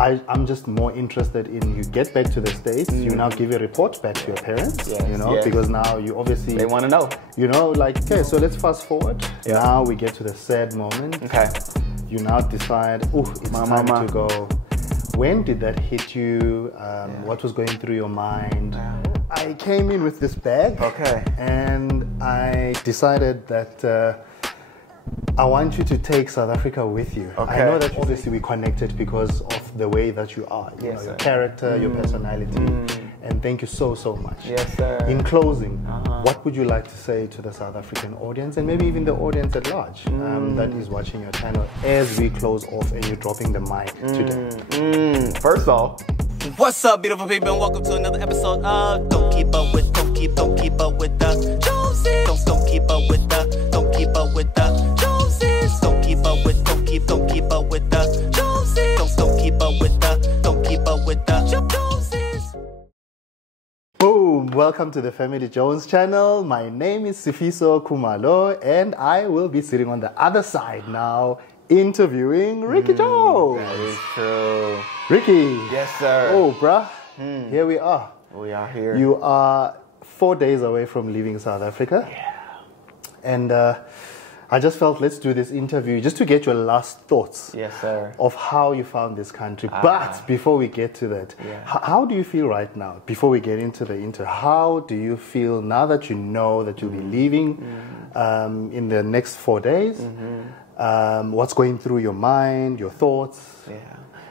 I'm just more interested in you get back to the States, you now give a report back to your parents, you know, because now you obviously... They want to know. You know, like, okay, so let's fast forward. Now we get to the sad moment. Okay. You now decide, oh, it's time to go. When did that hit you? What was going through your mind? I came in with this bag. Okay. And I decided that I want you to take South Africa with you. Okay. I know that obviously we connected because of the way that you are. You know, your character, your personality. And thank you so, so much. Yes, sir. In closing, what would you like to say to the South African audience and maybe even the audience at large that is watching your channel as we close off and you're dropping the mic today? First off, what's up, beautiful people, and welcome to another episode of Don't Keep Up With the Joneses. Don't keep up with the Joneses. Don't keep up with the Joneses. Don't keep up with the Joneses. Don't keep up with the Joneses. Boom! Welcome to the Family Jones channel. My name is Sifiso Kumalo, and I will be sitting on the other side now, interviewing Rickey Jones. that is true. Rickey. Yes, sir. Oh, bruh. Here we are. We are here. You are 4 days away from leaving South Africa. Yeah. And I just felt let's do this interview just to get your last thoughts. Yes, sir. Of how you found this country. But before we get to that, how do you feel right now? Before we get into the interview, how do you feel now that you know that you'll be leaving in the next 4 days? What's going through your mind, your thoughts? Yeah.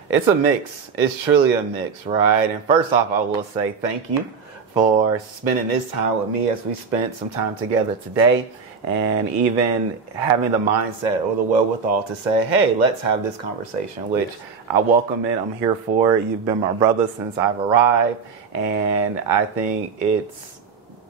It's a mix. It's truly a mix, right? And first off, I will say thank you for spending this time with me as we spent some time together today, and even having the mindset or the wherewithal to say, hey, let's have this conversation, which I welcome it. I'm here for it. You've been my brother since I've arrived, and I think it's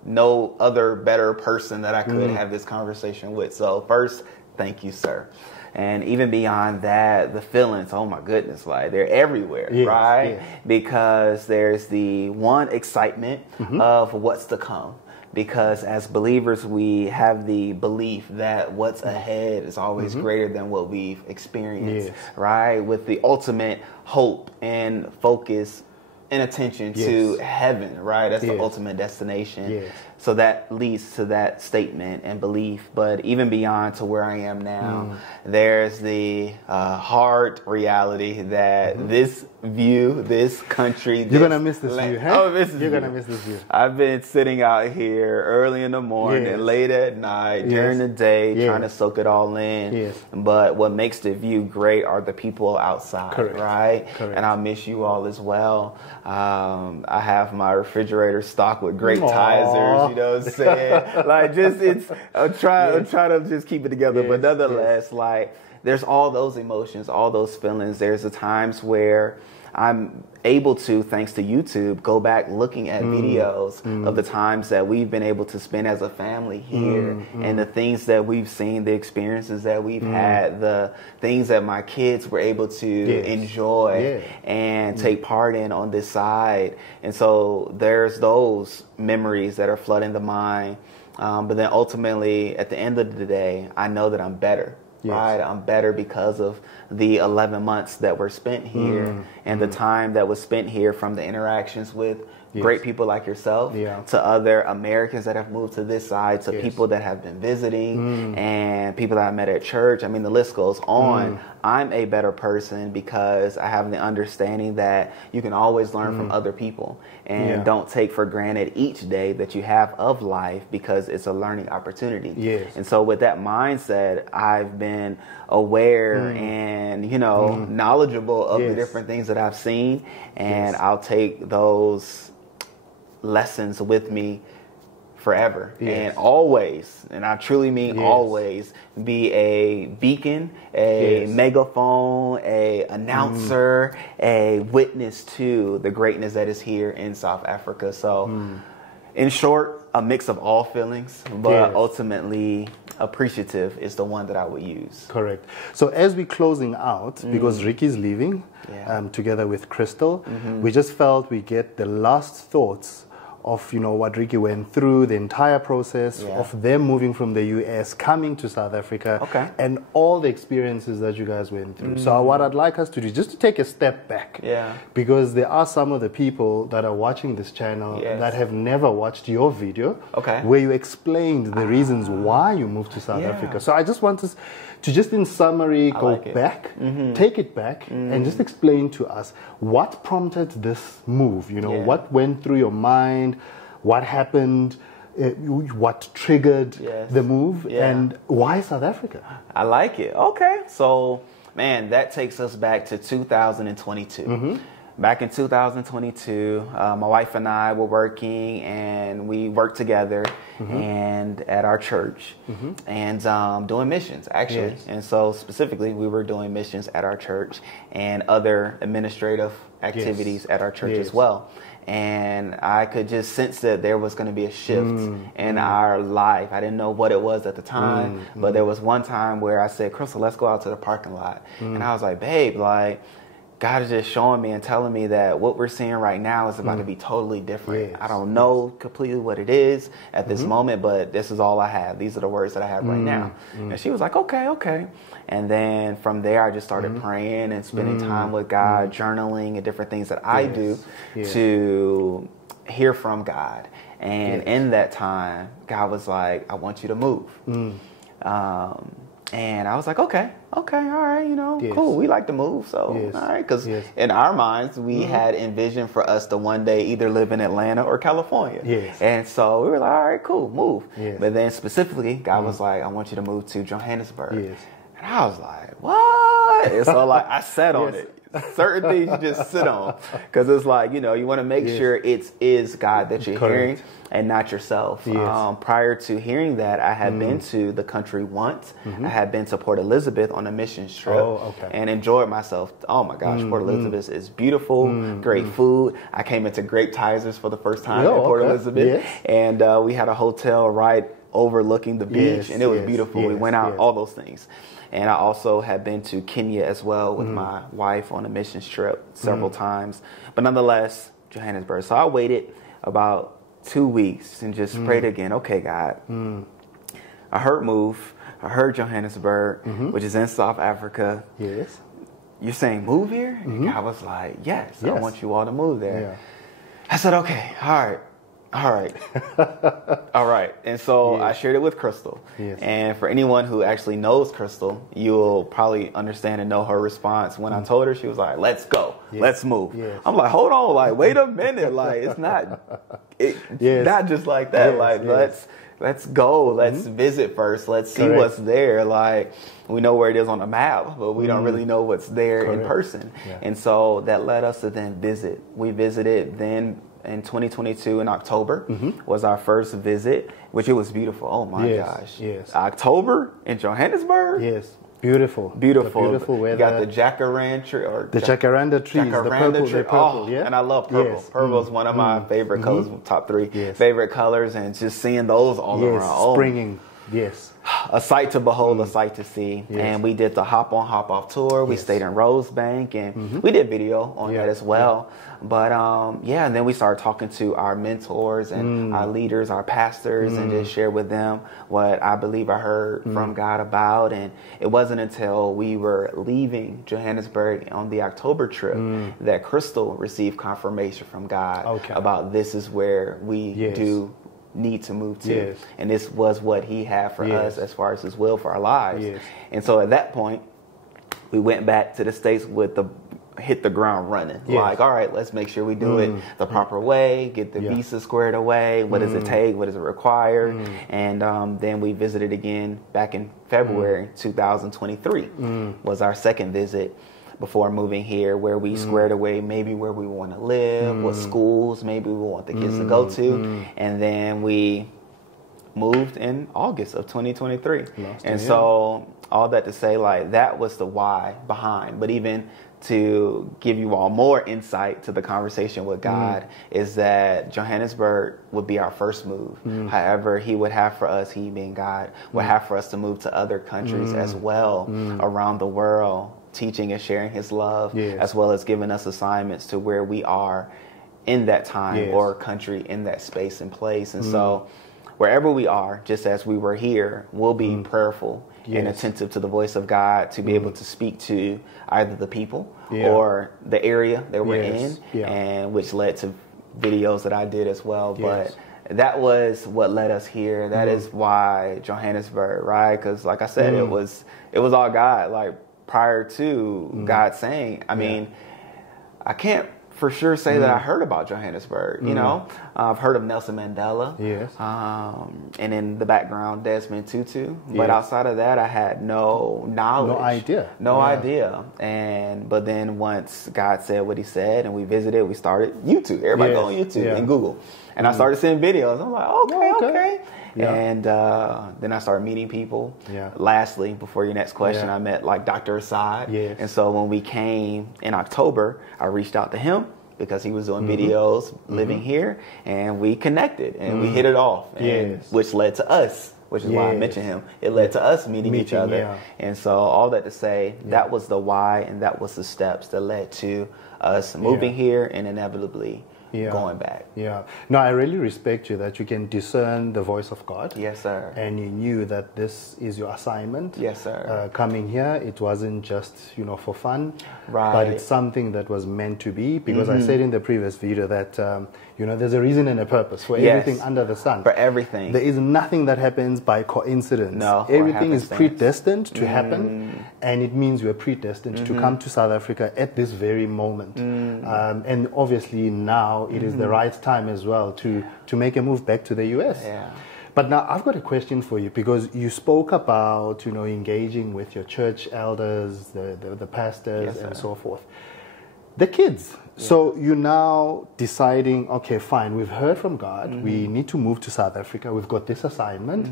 no other better person that I could have this conversation with. So first, thank you, sir. And even beyond that, the feelings, oh my goodness, like they're everywhere, right? Yes. Because there's the one excitement of what's to come. Because as believers, we have the belief that what's ahead is always greater than what we've experienced, right? With the ultimate hope and focus and attention to heaven, right? That's the ultimate destination. So that leads to that statement and belief. But even beyond to where I am now, there's the hard reality that this view, this country... You're going to miss this view, huh? Oh, You're going to miss this view. I've been sitting out here early in the morning, late at night, during the day, trying to soak it all in. But what makes the view great are the people outside, right? And I'll miss you all as well. I have my refrigerator stocked with grape Tizers, you know what I'm saying? Like, just, I'm trying to just keep it together. But nonetheless, like, there's all those emotions, all those feelings. There's the times where I'm able to, thanks to YouTube, go back looking at videos of the times that we've been able to spend as a family here and the things that we've seen, the experiences that we've had, the things that my kids were able to enjoy and take part in on this side. And so there's those memories that are flooding the mind. But then ultimately, at the end of the day, I know that I'm better. Right, I'm better because of the 11 months that were spent here and the time that was spent here, from the interactions with great people like yourself to other Americans that have moved to this side, to people that have been visiting and people that I met at church. I mean, the list goes on. I'm a better person because I have the understanding that you can always learn from other people, and don't take for granted each day that you have of life, because it's a learning opportunity. And so with that mindset, I've been aware and, you know, knowledgeable of the different things that I've seen, and I'll take those lessons with me forever and always, and I truly mean always, be a beacon, a megaphone, a announcer, a witness to the greatness that is here in South Africa. So in short, a mix of all feelings, but ultimately appreciative is the one that I would use. Correct. So as we're closing out, because Rickey's leaving together with Chrystle, we just felt we get the last thoughts of, you know, what Rickey went through, the entire process of them moving from the US, coming to South Africa, and all the experiences that you guys went through. So what I'd like us to do is just to take a step back, because there are some of the people that are watching this channel that have never watched your video, where you explained the reasons why you moved to South Africa. So I just want us to just in summary go back, take it back, and just explain to us what prompted this move. You know, what went through your mind, what happened, what triggered the move, and why South Africa? I like it. Okay, so man, that takes us back to 2022. Back in 2022, my wife and I were working, and we worked together and at our church and doing missions, actually. And so specifically, we were doing missions at our church and other administrative activities at our church as well. And I could just sense that there was going to be a shift in our life. I didn't know what it was at the time, but there was one time where I said, Chrystle, let's go out to the parking lot. And I was like, babe, like, God is just showing me and telling me that what we're seeing right now is about to be totally different. I don't know completely what it is at this moment, but this is all I have. These are the words that I have right now. And she was like, okay. And then from there, I just started praying and spending time with God, journaling and different things that I do to hear from God. And in that time, God was like, I want you to move. And I was like, okay, all right, you know, cool. We like to move, so all right. Because in our minds, we had envisioned for us to one day either live in Atlanta or California. And so we were like, all right, cool, move. But then specifically, God was like, I want you to move to Johannesburg. And I was like, what? And so like I sat on it. Certain things you just sit on, because it's like, you know, you want to make sure it is God that you're hearing and not yourself. Prior to hearing that, I had been to the country once. I had been to Port Elizabeth on a mission trip and enjoyed myself. Oh my gosh, Port Elizabeth is beautiful, great food. I came into Grape Tisers for the first time in Port Elizabeth, and we had a hotel right overlooking the beach, and it was beautiful. We went out, all those things. And I also have been to Kenya as well with my wife on a missions trip several times. But nonetheless, Johannesburg. So I waited about 2 weeks and just prayed again. Okay, God, I heard move. I heard Johannesburg, which is in South Africa. You're saying move here? And God was like, yes, I want you all to move there. I said, okay, all right. And so I shared it with Chrystle. And for anyone who actually knows Chrystle, you'll probably understand and know her response. When I told her, she was like, let's go. Let's move. I'm like, hold on. Like, wait a minute. Like, it's not just like that. Like, let's go. Let's visit first. Let's see what's there. Like, we know where it is on the map, but we don't really know what's there in person. And so that led us to then visit. We visited then in 2022 in October was our first visit, which it was beautiful. Oh my gosh. October in Johannesburg? Beautiful weather. You got the jacaranda tree, the jacaranda trees, the purple, and I love purple. Purple is one of my favorite colors, top 3 favorite colors, and just seeing those all around. Springing. A sight to behold, a sight to see. And we did the hop on, hop off tour. We stayed in Rosebank, and we did video on that as well. But and then we started talking to our mentors and our leaders, our pastors, and just share with them what I believe I heard from God about. And it wasn't until we were leaving Johannesburg on the October trip that Chrystle received confirmation from God about this is where we do need to move to. And this was what he had for us as far as his will for our lives. And so at that point, we went back to the States with hit the ground running. Like, all right, let's make sure we do it the proper way, get the visa squared away. What does it take? What does it require? And then we visited again back in February 2023 was our second visit before moving here, where we squared away maybe where we want to live, what schools maybe we want the kids to go to. And then we moved in August of 2023. And so all that to say, like, that was the why behind. But even to give you all more insight to the conversation with God is that Johannesburg would be our first move. However, he would have for us, he being God, would have for us to move to other countries as well around the world, teaching and sharing his love, as well as giving us assignments to where we are in that time or country, in that space and place. And so wherever we are, just as we were here, we'll be prayerful and attentive to the voice of God to be able to speak to either the people or the area that we're in, and which led to videos that I did as well. But that was what led us here. That is why Johannesburg, right? Because like I said, it was all God. Like prior to God saying, I mean, I can't for sure say that I heard about Johannesburg. You know, I've heard of Nelson Mandela. Yes. And in the background, Desmond Tutu. But outside of that, I had no knowledge. No idea. But then once God said what he said and we visited, we started YouTube. Everybody go on YouTube and Google. And I started seeing videos. I'm like, okay. Yeah. And then I started meeting people. Yeah. Lastly, before your next question, I met like Dr. Assad. Yes. And so when we came in October, I reached out to him because he was doing videos living here, and we connected and we hit it off, and which led to us, which is why I mentioned him. It led to us meeting each other. Yeah. And so all that to say, that was the why, and that was the steps that led to us moving here and inevitably going back. Yeah. No, I really respect you that you can discern the voice of God. Yes, sir. And you knew that this is your assignment. Yes, sir. Coming here, it wasn't just, for fun. Right. But it's something that was meant to be, because I said in the previous video that, there's a reason and a purpose for everything under the sun. For everything. There is nothing that happens by coincidence. No. Everything is predestined to happen, and it means you are predestined to come to South Africa at this very moment. And obviously now it is the right time as well to make a move back to the US. Yeah. But now I've got a question for you, because you spoke about, engaging with your church elders, the pastors, and so forth. The kids. Yeah. So you're now deciding, okay, fine, we've heard from God. We need to move to South Africa. We've got this assignment.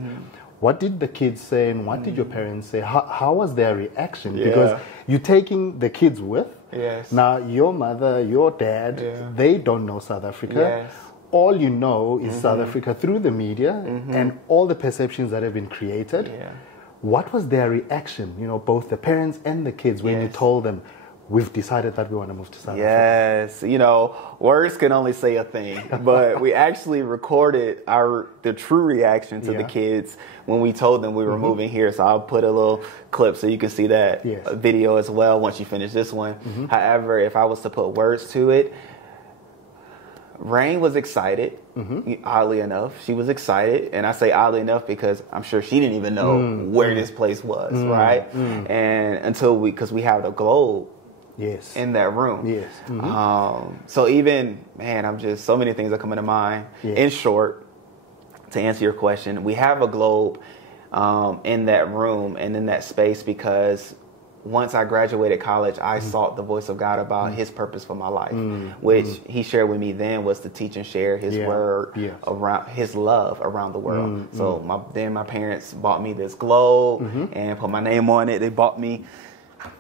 What did the kids say, and what did your parents say? How was their reaction? Because you're taking the kids with. Yes. Now, your mother, your dad, they don't know South Africa. Yes. All you know is South Africa through the media and all the perceptions that have been created. Yeah. What was their reaction, both the parents and the kids, when you told them, we've decided that we want to move to South Africa? Yes, words can only say a thing, but we actually recorded the true reaction to the kids when we told them we were moving here. So I'll put a little clip so you can see that video as well once you finish this one. However, if I was to put words to it, Rain was excited, oddly enough. She was excited, and I say oddly enough because I'm sure she didn't even know where this place was, right? And because we have the globe in that room. Yes. So even, so many things are coming to mind. Yes. In short, to answer your question, we have a globe in that room and in that space because once I graduated college, I sought the voice of God about his purpose for my life, which he shared with me then was to teach and share his word around his love around the world. So my parents bought me this globe and put my name on it. They bought me,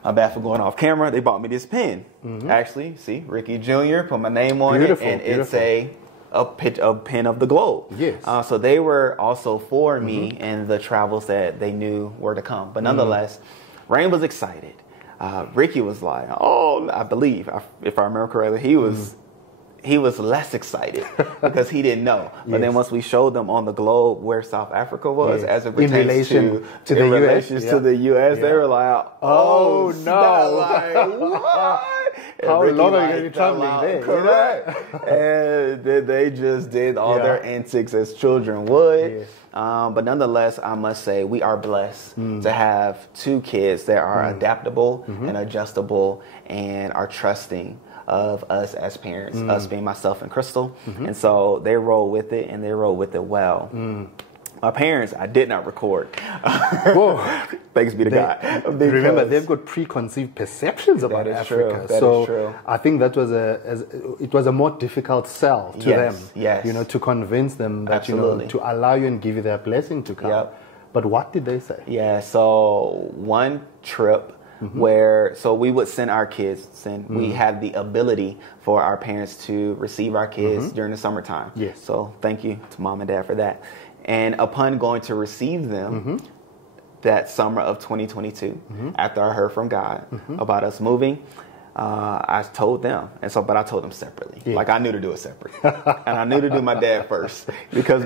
my bad for going off camera, they bought me this pen. Actually, see, Rickey Jr., put my name on it, and it's a pen of the globe. Yes. So they were also for me and the travels that they knew were to come. But nonetheless, Rain was excited. Rickey was like, I believe, if I remember correctly, he was less excited because he didn't know. But then once we showed them on the globe where South Africa was, as it pertains to the U.S., they were like, oh no. Like, what? How long are you going to be traveling there? Correct. And then they just did all their antics as children would. Yes. But nonetheless, I must say we are blessed to have two kids that are adaptable and adjustable and are trusting of us as parents, us being myself and Chrystle. And so they roll with it, and they roll with it well. My parents, I did not record. Whoa. Thanks be to God. Remember, they've got preconceived perceptions about Africa. That is true. I think that was a more difficult sell to them. Yes. To convince them that, to allow you and give you their blessing to come. Yep. But what did they say? Yeah, so one trip so we would send our kids, we had the ability for our parents to receive our kids during the summertime. Yes. So thank you to mom and dad for that. And upon going to receive them that summer of 2022, after I heard from God about us moving, I told them, but I told them separately. Yeah. Like I knew to do it separate, and I knew to do my dad first because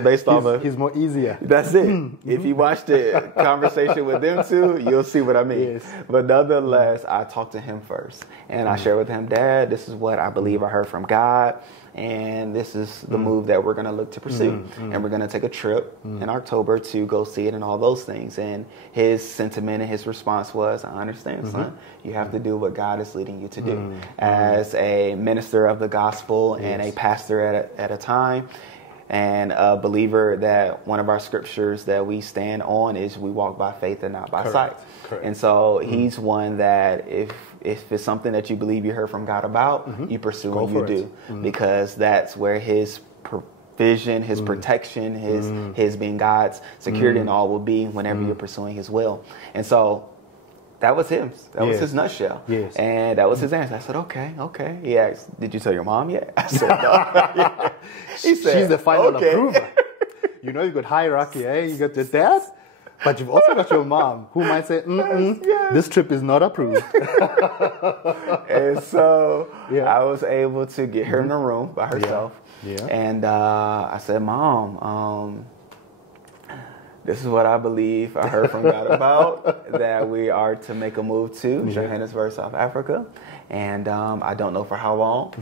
he's more easier. That's it. If you watch the conversation with them two, you'll see what I mean. Yes. But nonetheless, I talked to him first, and I shared with him, Dad, this is what I believe I heard from God. And this is the move that we're going to look to pursue. And we're going to take a trip in October to go see it and all those things. And his sentiment and his response was, I understand, son. You have to do what God is leading you to do. As a minister of the gospel and a pastor at a time, and a believer that one of our scriptures that we stand on is we walk by faith and not by sight. Correct. And so he's one that if it's something that you believe you heard from God about, you pursue and you do. Because that's where his provision, his protection, his being God's security and all will be whenever you're pursuing his will. And so that was him. That was his nutshell. Yes. And that was his answer. I said, okay. He asked, did you tell your mom yet? I said, no. He said, she's the final approver. You know, you've got hierarchy, eh? You got your dad, but you've also got your mom, who might say, this trip is not approved. And so I was able to get her in a room by herself. Yeah. And I said, Mom, this is what I believe I heard from God about, that we are to make a move to Johannesburg, South Africa. And I don't know for how long.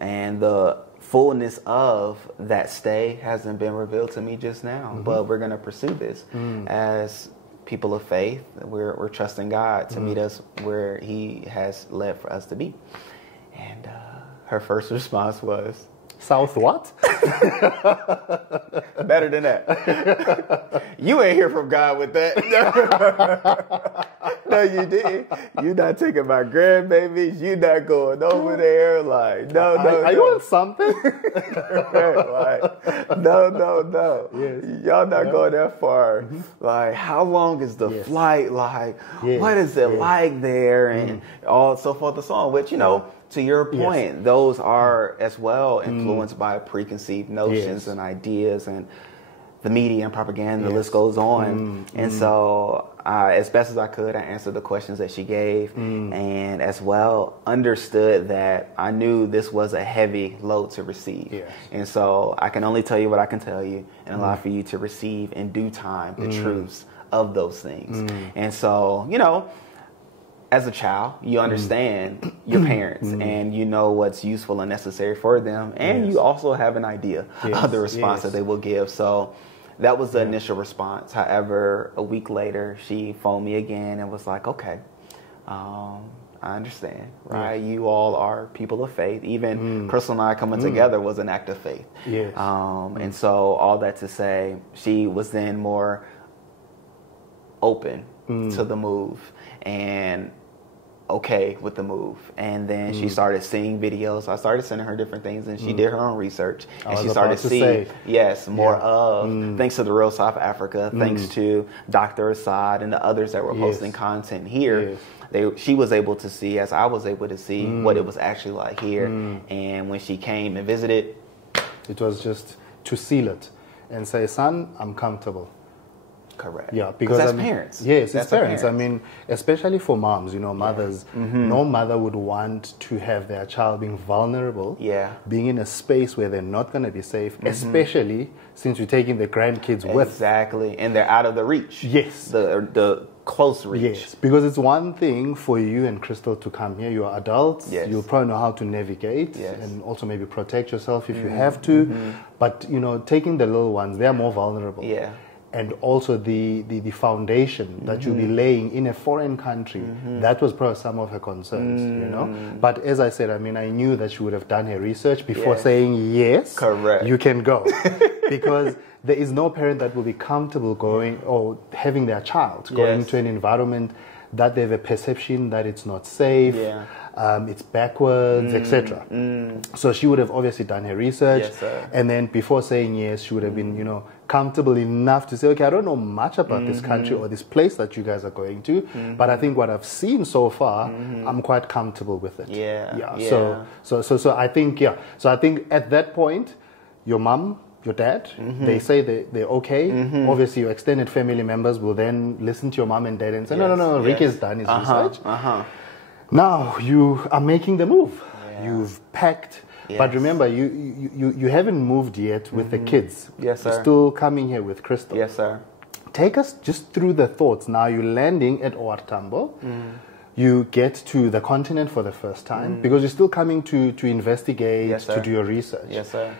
And the fullness of that stay hasn't been revealed to me just now. But we're going to pursue this as people of faith. We're trusting God to meet us where he has led for us to be. And her first response was, South what? Better than that. You ain't hear from God with that. No, you didn't. You not taking my grandbabies. You not going over there. Like, no. Are you on something? Like, no. Yes. Y'all not going that far. Like, how long is the flight? Like, what is it like there? And all so forth and so on. Which, you know, to your point, those are as well influenced by preconceived notions and ideas and the media and propaganda, the list goes on. And so as best as I could, I answered the questions that she gave and as well understood that I knew this was a heavy load to receive. Yes. And so I can only tell you what I can tell you and allow for you to receive in due time the truths of those things. And so, you know, as a child, you understand your parents and you know what's useful and necessary for them. And you also have an idea of the response that they will give. So that was the initial response. However, a week later, she phoned me again and was like, okay, I understand, right? You all are people of faith. Even Chrystle and I coming together was an act of faith. Yes. And so all that to say, she was then more open to the move and okay with the move. And then she started seeing videos. I started sending her different things and she did her own research. And she started seeing, more of, thanks to the Real South Africa, thanks to Dr. Assad and the others that were posting content here. She was able to see, as I was able to see, what it was actually like here. And when she came and visited, it was just to seal it and say, son, I'm comfortable. Correct. Yeah, because that's parents. Yes, it's parents. I mean, especially for moms, you know, mothers. No mother would want to have their child being vulnerable. Being in a space where they're not going to be safe, especially since you're taking the grandkids with. Exactly, and they're out of the reach. Yes, the close reach. Yes, because it's one thing for you and Chrystle to come here. You're adults. You'll probably know how to navigate and also maybe protect yourself if you have to. But you know, taking the little ones, they're more vulnerable. And also the foundation that you'll be laying in a foreign country, that was probably some of her concerns, you know. But as I said, I mean, I knew that she would have done her research before saying yes, correct, you can go. Because there is no parent that will be comfortable going or having their child going to an environment that they have a perception that it's not safe, it's backwards, etc. So she would have obviously done her research, and then before saying yes, she would have been, you know, comfortable enough to say, okay, I don't know much about this country or this place that you guys are going to, but I think what I've seen so far, I'm quite comfortable with it. So I think, so I think at that point, your mom, your dad, they say they're okay. Obviously, your extended family members will then listen to your mom and dad and say, no, Rickey's done his research. Now you are making the move. Yeah. You've packed. Yes. But remember, you haven't moved yet with the kids. Yes, sir. You're still coming here with Chrystle. Yes, sir. Take us just through the thoughts. Now you're landing at OR Tambo. You get to the continent for the first time because you're still coming to investigate, yes, to do your research. Yes, sir.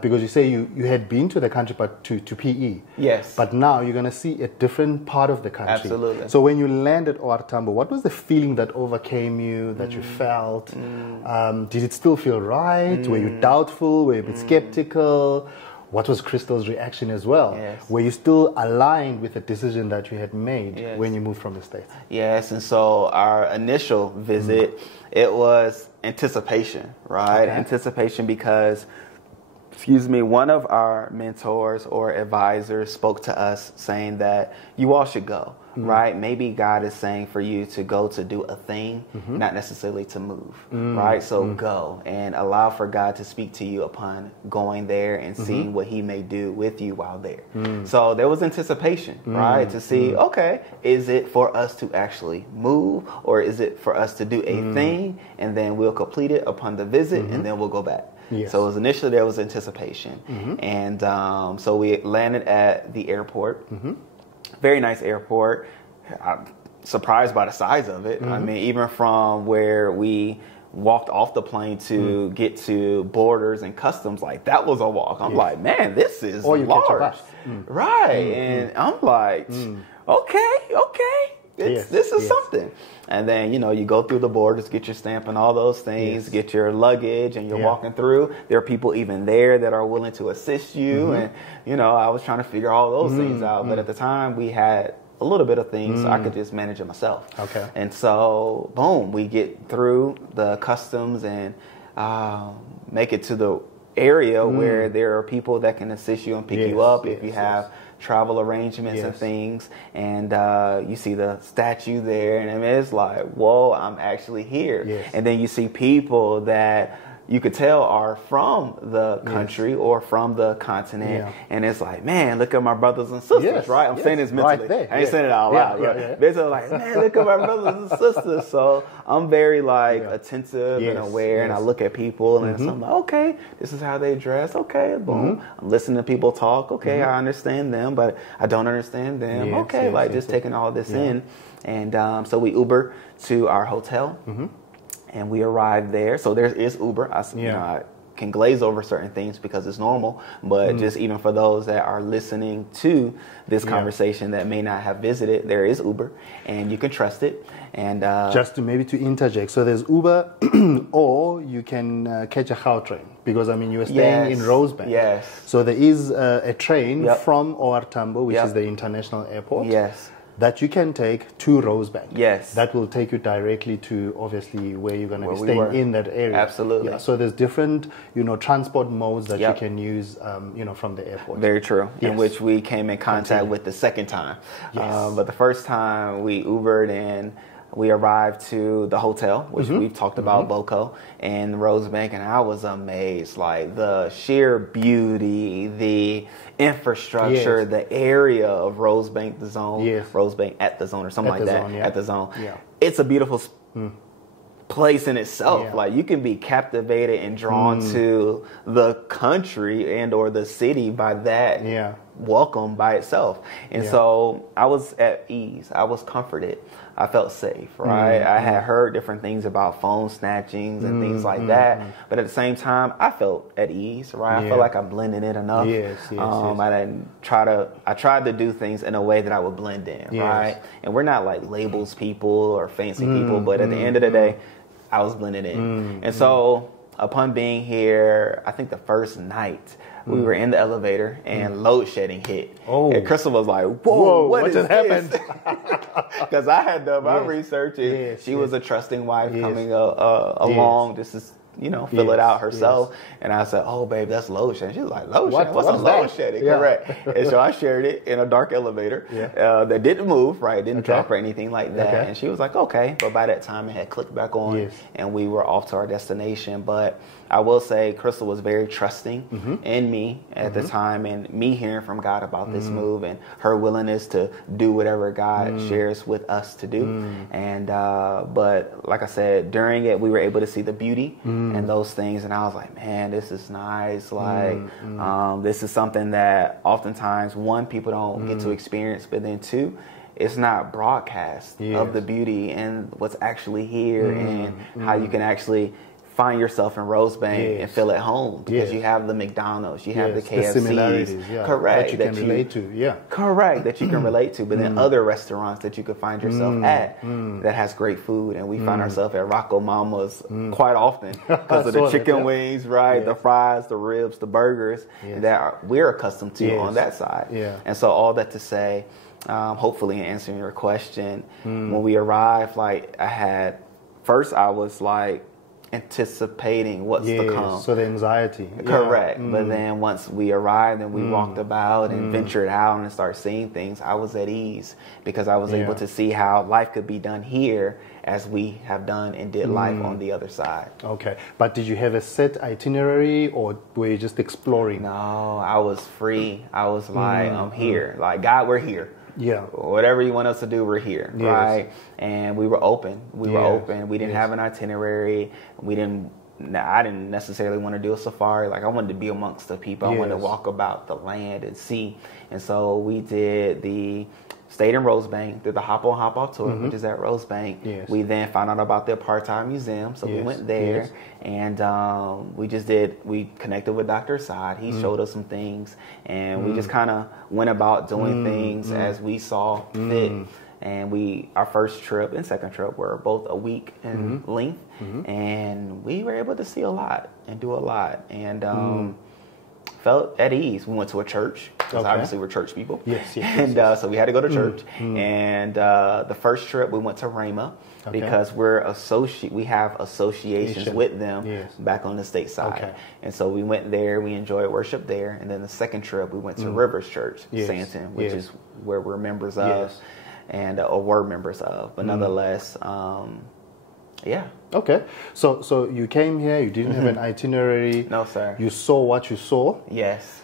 Because you say you had been to the country, but to PE. Yes. But now you're going to see a different part of the country. Absolutely. So when you landed at OR Tambo, what was the feeling that overcame you, that you felt? Did it still feel right? Were you doubtful? Were you a bit skeptical? What was Chrystle's reaction as well? Yes. Were you still aligned with the decision that you had made when you moved from the States? Yes, and so our initial visit, it was anticipation, right? Okay. Anticipation because, one of our mentors or advisors spoke to us saying that you all should go, right? Maybe God is saying for you to go to do a thing, not necessarily to move, right? So go and allow for God to speak to you upon going there and seeing what he may do with you while there. So there was anticipation, right? To see, okay, is it for us to actually move or is it for us to do a thing and then we'll complete it upon the visit and then we'll go back. Yes. So it was initially there was anticipation. And so we landed at the airport. Very nice airport. I'm surprised by the size of it. I mean, even from where we walked off the plane to get to borders and customs, like that was a walk. I'm like, man, this is large. Right. And I'm like, okay. This is something. And then, you go through the borders, get your stamp and all those things, get your luggage, and you're walking through. There are people even there that are willing to assist you. And, I was trying to figure all those things out. But at the time, we had a little bit of things, so I could just manage it myself. Okay. And so, boom, we get through the customs and make it to the area where there are people that can assist you and pick you up if you have travel arrangements and things, and you see the statue there, and it's like, whoa, I'm actually here. And then you see people that you could tell are from the country or from the continent, and it's like, man, look at my brothers and sisters, right? I'm saying this mentally. Right, I ain't saying it out loud. They're like, man, look at my brothers and sisters. So I'm very attentive and aware, and I look at people, and so I'm like, okay, this is how they dress. Okay, boom. I'm listening to people talk. Okay, I understand them, but I don't understand them. Just taking all this in, and so we Uber to our hotel. And we arrived there. So there is Uber. I can glaze over certain things because it's normal. But just even for those that are listening to this conversation that may not have visited, there is Uber. And you can trust it. And just to interject. So there's Uber or you can catch a Gautrain. Because, you were staying in Rosebank. Yes. So there is a train from OR Tambo, which is the international airport. Yes. That you can take to Rosebank. Yes. That will take you directly to, obviously, where you're going to be staying in that area. Absolutely. Yeah, so there's different, transport modes that you can use, from the airport. Very true. In which we came in contact with the second time. But the first time we Ubered and we arrived to the hotel, which we've talked about, Boko, and Rosebank, and I was amazed. Like the sheer beauty, the infrastructure, the area of Rosebank, the zone, Rosebank at the zone or something like that, at the zone. Yeah. It's a beautiful place in itself. Like you can be captivated and drawn to the country and or the city by that welcome by itself. And so I was at ease. I was comforted. I felt safe, right? I had heard different things about phone snatchings and things like that. But at the same time, I felt at ease, right? I felt like I blended in enough. I tried to do things in a way that I would blend in, right? And we're not like labels people or fancy people, but at the end of the day, I was blended in. And so upon being here, I think the first night, we were in the elevator and load shedding hit. And Chrystle was like, whoa, what just happened? Because I had done my research and she was a trusting wife coming along just to fill it out herself. And I said, "Oh, babe, that's lotion." She was like, "Lotion? What's a lotion?" Yeah. Correct. And so I shared it in a dark elevator that didn't move, right? Didn't drop or anything like that. And she was like, "Okay." But by that time, it had clicked back on, and we were off to our destination. But I will say, Chrystle was very trusting in me at the time, and me hearing from God about this move and her willingness to do whatever God shares with us to do. And but like I said, during it, we were able to see the beauty and those things, and I was like, man, this is nice. Like this is something that oftentimes, one, people don't get to experience, but then two, it's not broadcast of the beauty and what's actually here and how you can actually find yourself in Rosebank and feel at home, because you have the McDonald's, you have the KFCs, the similarities, correct, that you can relate to, correct, that you can relate to, but then other restaurants that you could find yourself at that has great food, and we find ourselves at Rocco Mama's quite often because of the chicken wings, right, the fries, the ribs, the burgers that we're accustomed to on that side, and so all that to say, hopefully in answering your question, when we arrived, like I was like anticipating what's to come. So the anxiety. Correct. But then once we arrived and we walked about and ventured out and started seeing things, I was at ease because I was able to see how life could be done here as we have done and did life on the other side. Okay. But did you have a set itinerary or were you just exploring? No, I was free. I was like, I'm here. Like, God, we're here. Yeah. Whatever you want us to do, we're here, right? And we were open. We were open. We didn't have an itinerary. I didn't necessarily want to do a safari. Like, I wanted to be amongst the people. I wanted to walk about the land and see. And so we stayed in Rosebank, did the hop on hop off tour, which is at Rosebank. We then found out about the Apartheid Museum, so we went there, and we connected with Dr. Assad. He showed us some things, and we just kind of went about doing things as we saw fit. And our first trip and second trip were both a week in length, and we were able to see a lot and do a lot, and felt at ease. We went to a church, because obviously we're church people. And so we had to go to church. And the first trip we went to Rhema, because we have associations with them back on the state side. And so we went there, we enjoyed worship there. And then the second trip we went to Rivers Church, Santon, which is where we're members of, and or were members of. But nonetheless, Okay. So you came here, you didn't have an itinerary. No, sir. You saw what you saw. Yes.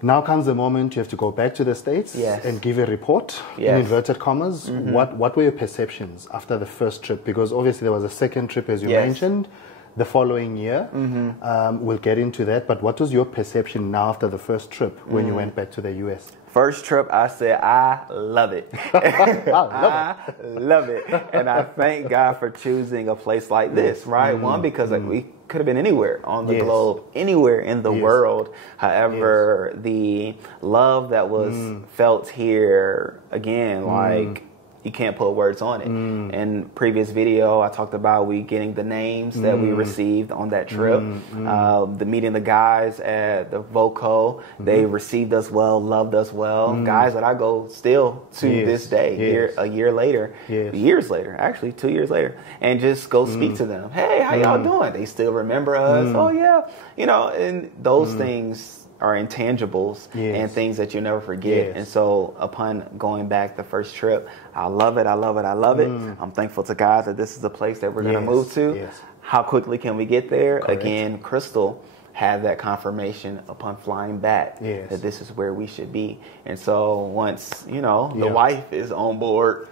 Now comes the moment you have to go back to the States and give a report, in inverted commas. What were your perceptions after the first trip? Because obviously there was a second trip, as you mentioned, the following year. We'll get into that. But what was your perception now after the first trip when you went back to the US? First trip, I said, I love it. I love it. And I thank God for choosing a place like this, right? One, because we could have been anywhere on the globe, anywhere in the world. However, the love that was felt here, again, like, you can't put words on it. In previous video, I talked about we getting the names that we received on that trip. The meeting the guys at the Voco, they received us well, loved us well. Guys that I go still to this day, a year later, years later, actually 2 years later, and just go speak to them. Hey, how y'all doing? They still remember us. Oh yeah, and those things are intangibles and things that you never forget. And so upon going back the first trip, I love it. I love it. I love it. I'm thankful to God that this is the place that we're going to move to. How quickly can we get there? Correct. Again, Chrystle had that confirmation upon flying back that this is where we should be. And so once, the wife is on board,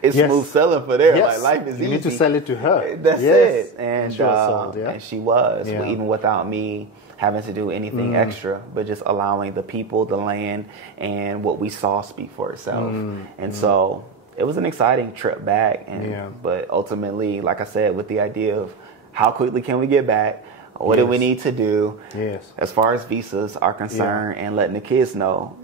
it's smooth selling for there. Like, life is easy. You need to sell it to her. That's it. And, and she was, even without me having to do anything extra, but just allowing the people, the land, and what we saw speak for itself. And so it was an exciting trip back. But ultimately, like I said, with the idea of how quickly can we get back, what do we need to do as far as visas are concerned, and letting the kids know,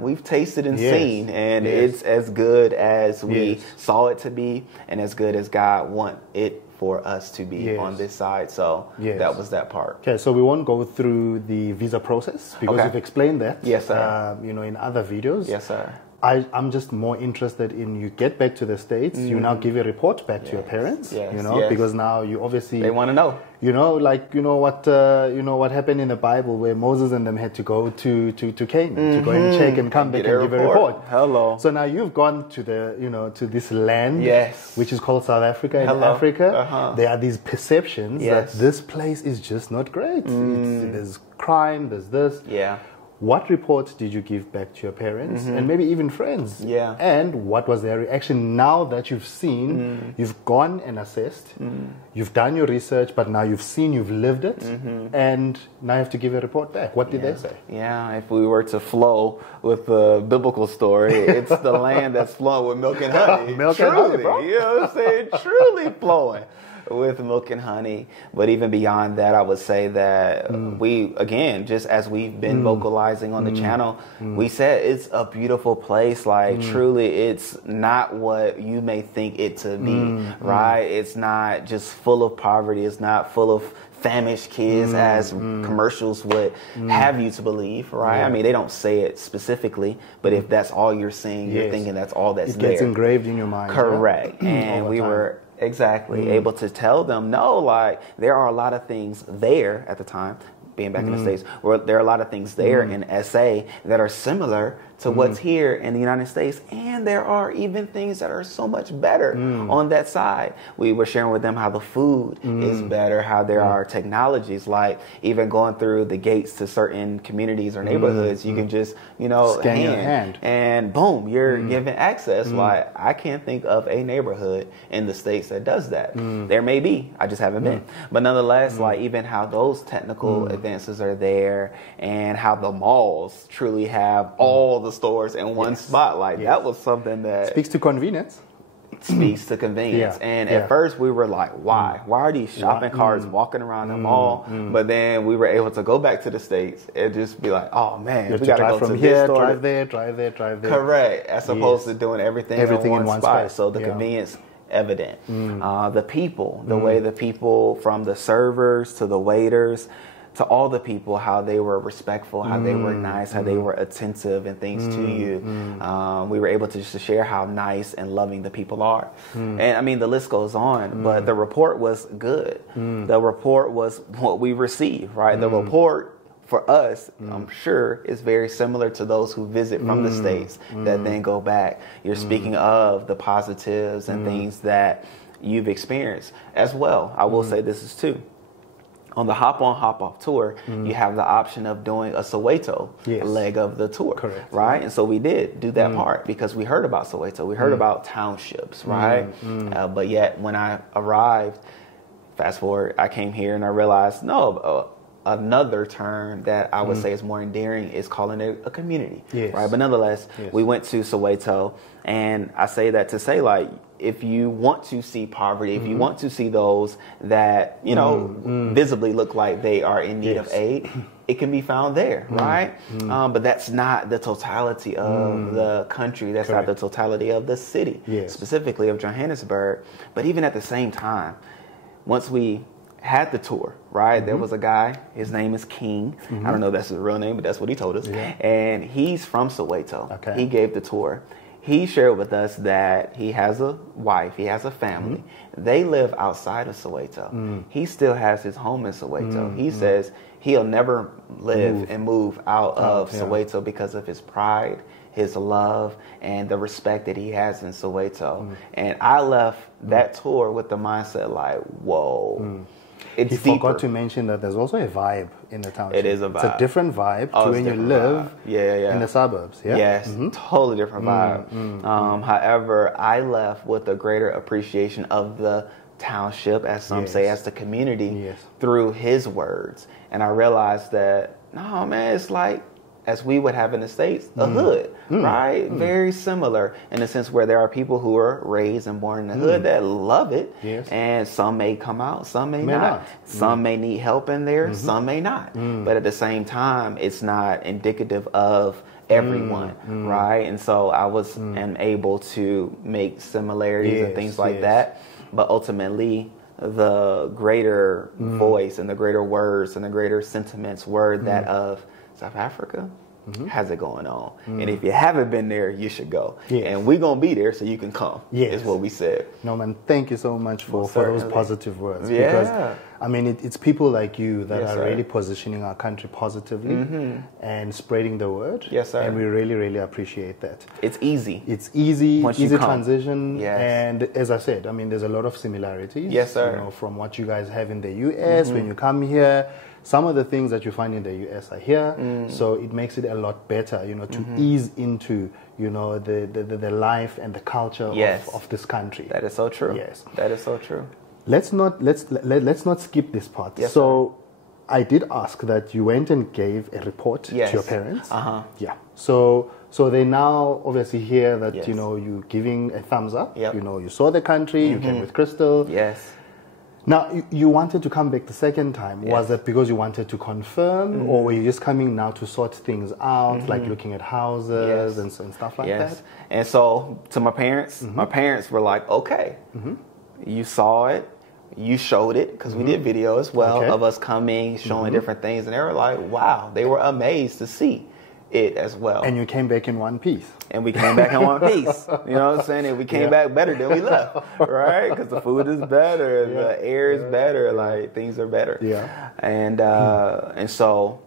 we've tasted and seen, and it's as good as we saw it to be, and as good as God want it for us to be on this side. So that was that part. Okay, so we won't go through the visa process because you've explained that. Yes, sir. In other videos. Yes, sir. I'm just more interested in you get back to the States, you now give a report back to your parents, because now you obviously... They want to know. What happened in the Bible where Moses and them had to go to Canaan to go and check and come back and give a report. Hello. So now you've gone to to this land, which is called South Africa in Africa. There are these perceptions that this place is just not great. There's crime, there's this. Yeah. What report did you give back to your parents and maybe even friends? Yeah. And what was their reaction now that you've seen, you've gone and assessed, you've done your research, but now you've seen, you've lived it, and now you have to give a report back. What did they say? Yeah, if we were to flow with the biblical story, it's the land that's flowing with milk and honey. Milk and honey, bro. You know what I'm saying? Truly flowing with milk and honey. But even beyond that, I would say that we, again, just as we've been vocalizing on the channel, we said it's a beautiful place. Like truly, it's not what you may think it to be, right? It's not just full of poverty. It's not full of famished kids as commercials would have you to believe, right? I mean, they don't say it specifically, but if that's all you're seeing, you're thinking that's all that's there. It gets engraved in your mind. Correct. And we were able to tell them, no, like there are a lot of things there at the time, being back in the States, where there are a lot of things there in SA that are similar to what's here in the United States. And there are even things that are so much better on that side. We were sharing with them how the food is better, how there are technologies, like even going through the gates to certain communities or neighborhoods, you can just, scan your hand and boom, you're given access. Like I can't think of a neighborhood in the States that does that. There may be, I just haven't been. But nonetheless, like even how those technical advances are there and how the malls truly have all the stores in one spot. Like that was something that speaks to convenience. And at first we were like, why are these shopping carts walking around the mall? But then we were able to go back to the States and just be like, oh man, we gotta go from to here, this store. drive there. Correct. As opposed to doing everything in one spot. Space. So the convenience evident. The people, the way the people, from the servers to the waiters to all the people, how they were respectful, how they were nice, how they were attentive and things to you. We were able to just share how nice and loving the people are. And I mean, the list goes on, but the report was good. The report was what we received, right? The report for us, I'm sure, is very similar to those who visit from the States that then go back. You're speaking of the positives and things that you've experienced as well. I will say this is too. On the hop-on, hop-off tour, you have the option of doing a Soweto leg of the tour, right? And so we did do that part because we heard about Soweto. We heard about townships, right? But yet when I arrived, fast forward, I came here and I realized, another term that I would say is more endearing is calling it a community, right? But nonetheless, we went to Soweto, and I say that to say, like, if you want to see poverty, if you want to see those that, visibly look like they are in need of aid, it can be found there, right? But that's not the totality of the country. That's not the totality of the city, specifically of Johannesburg. But even at the same time, once we had the tour, right? There was a guy, his name is King. I don't know if that's his real name, but that's what he told us. And he's from Soweto. He gave the tour. He shared with us that he has a wife, he has a family. They live outside of Soweto. He still has his home in Soweto. He says he'll never live and move out of Soweto because of his pride, his love, and the respect that he has in Soweto. And I left that tour with the mindset like, whoa. He forgot to mention that there's also a vibe in the township. It is a vibe. It's a different vibe to when you live in the suburbs. Yes, totally different vibe. However, I left with a greater appreciation of the township, as some say, as the community, through his words. And I realized that, no, man, it's like, as we would have in the States, a hood, right? Very similar in the sense where there are people who are raised and born in the hood that love it. And some may come out, some may not. Some may need help in there, some may not. But at the same time, it's not indicative of everyone, right? And so I was able to make similarities and things like that. But ultimately, the greater voice and the greater words and the greater sentiments were that of South Africa, has it going on. And if you haven't been there, you should go. Yes. And we're going to be there so you can come, is what we said. No, man, thank you so much for those positive words. Yeah. Because, I mean, it's people like you that are really positioning our country positively and spreading the word. Yes, sir. And we really, really appreciate that. It's easy. It's easy, Once easy you come. transition. Yes. And as I said, I mean, there's a lot of similarities. Yes, sir. You know, from what you guys have in the US when you come here. Some of the things that you find in the US are here, so it makes it a lot better, you know, to ease into, you know, the life and the culture of this country. That is so true. Yes, that is so true. Let's not skip this part. Yes, so, I did ask that you went and gave a report to your parents. Yeah. So they now obviously hear that you know you giving a thumbs up. You know, you saw the country. You came with Chrystle. Yes. Now, you wanted to come back the second time. Was that because you wanted to confirm, or were you just coming now to sort things out, like looking at houses and stuff like that? And so, to my parents were like, okay, you saw it, you showed it, because we did video as well of us coming, showing different things, and they were like, wow, they were amazed to see it as well. And you came back in one piece. And we came back in one piece. You know what I'm saying? And we came back better than we left, right? Because the food is better, the air is better, like things are better. Yeah. And so,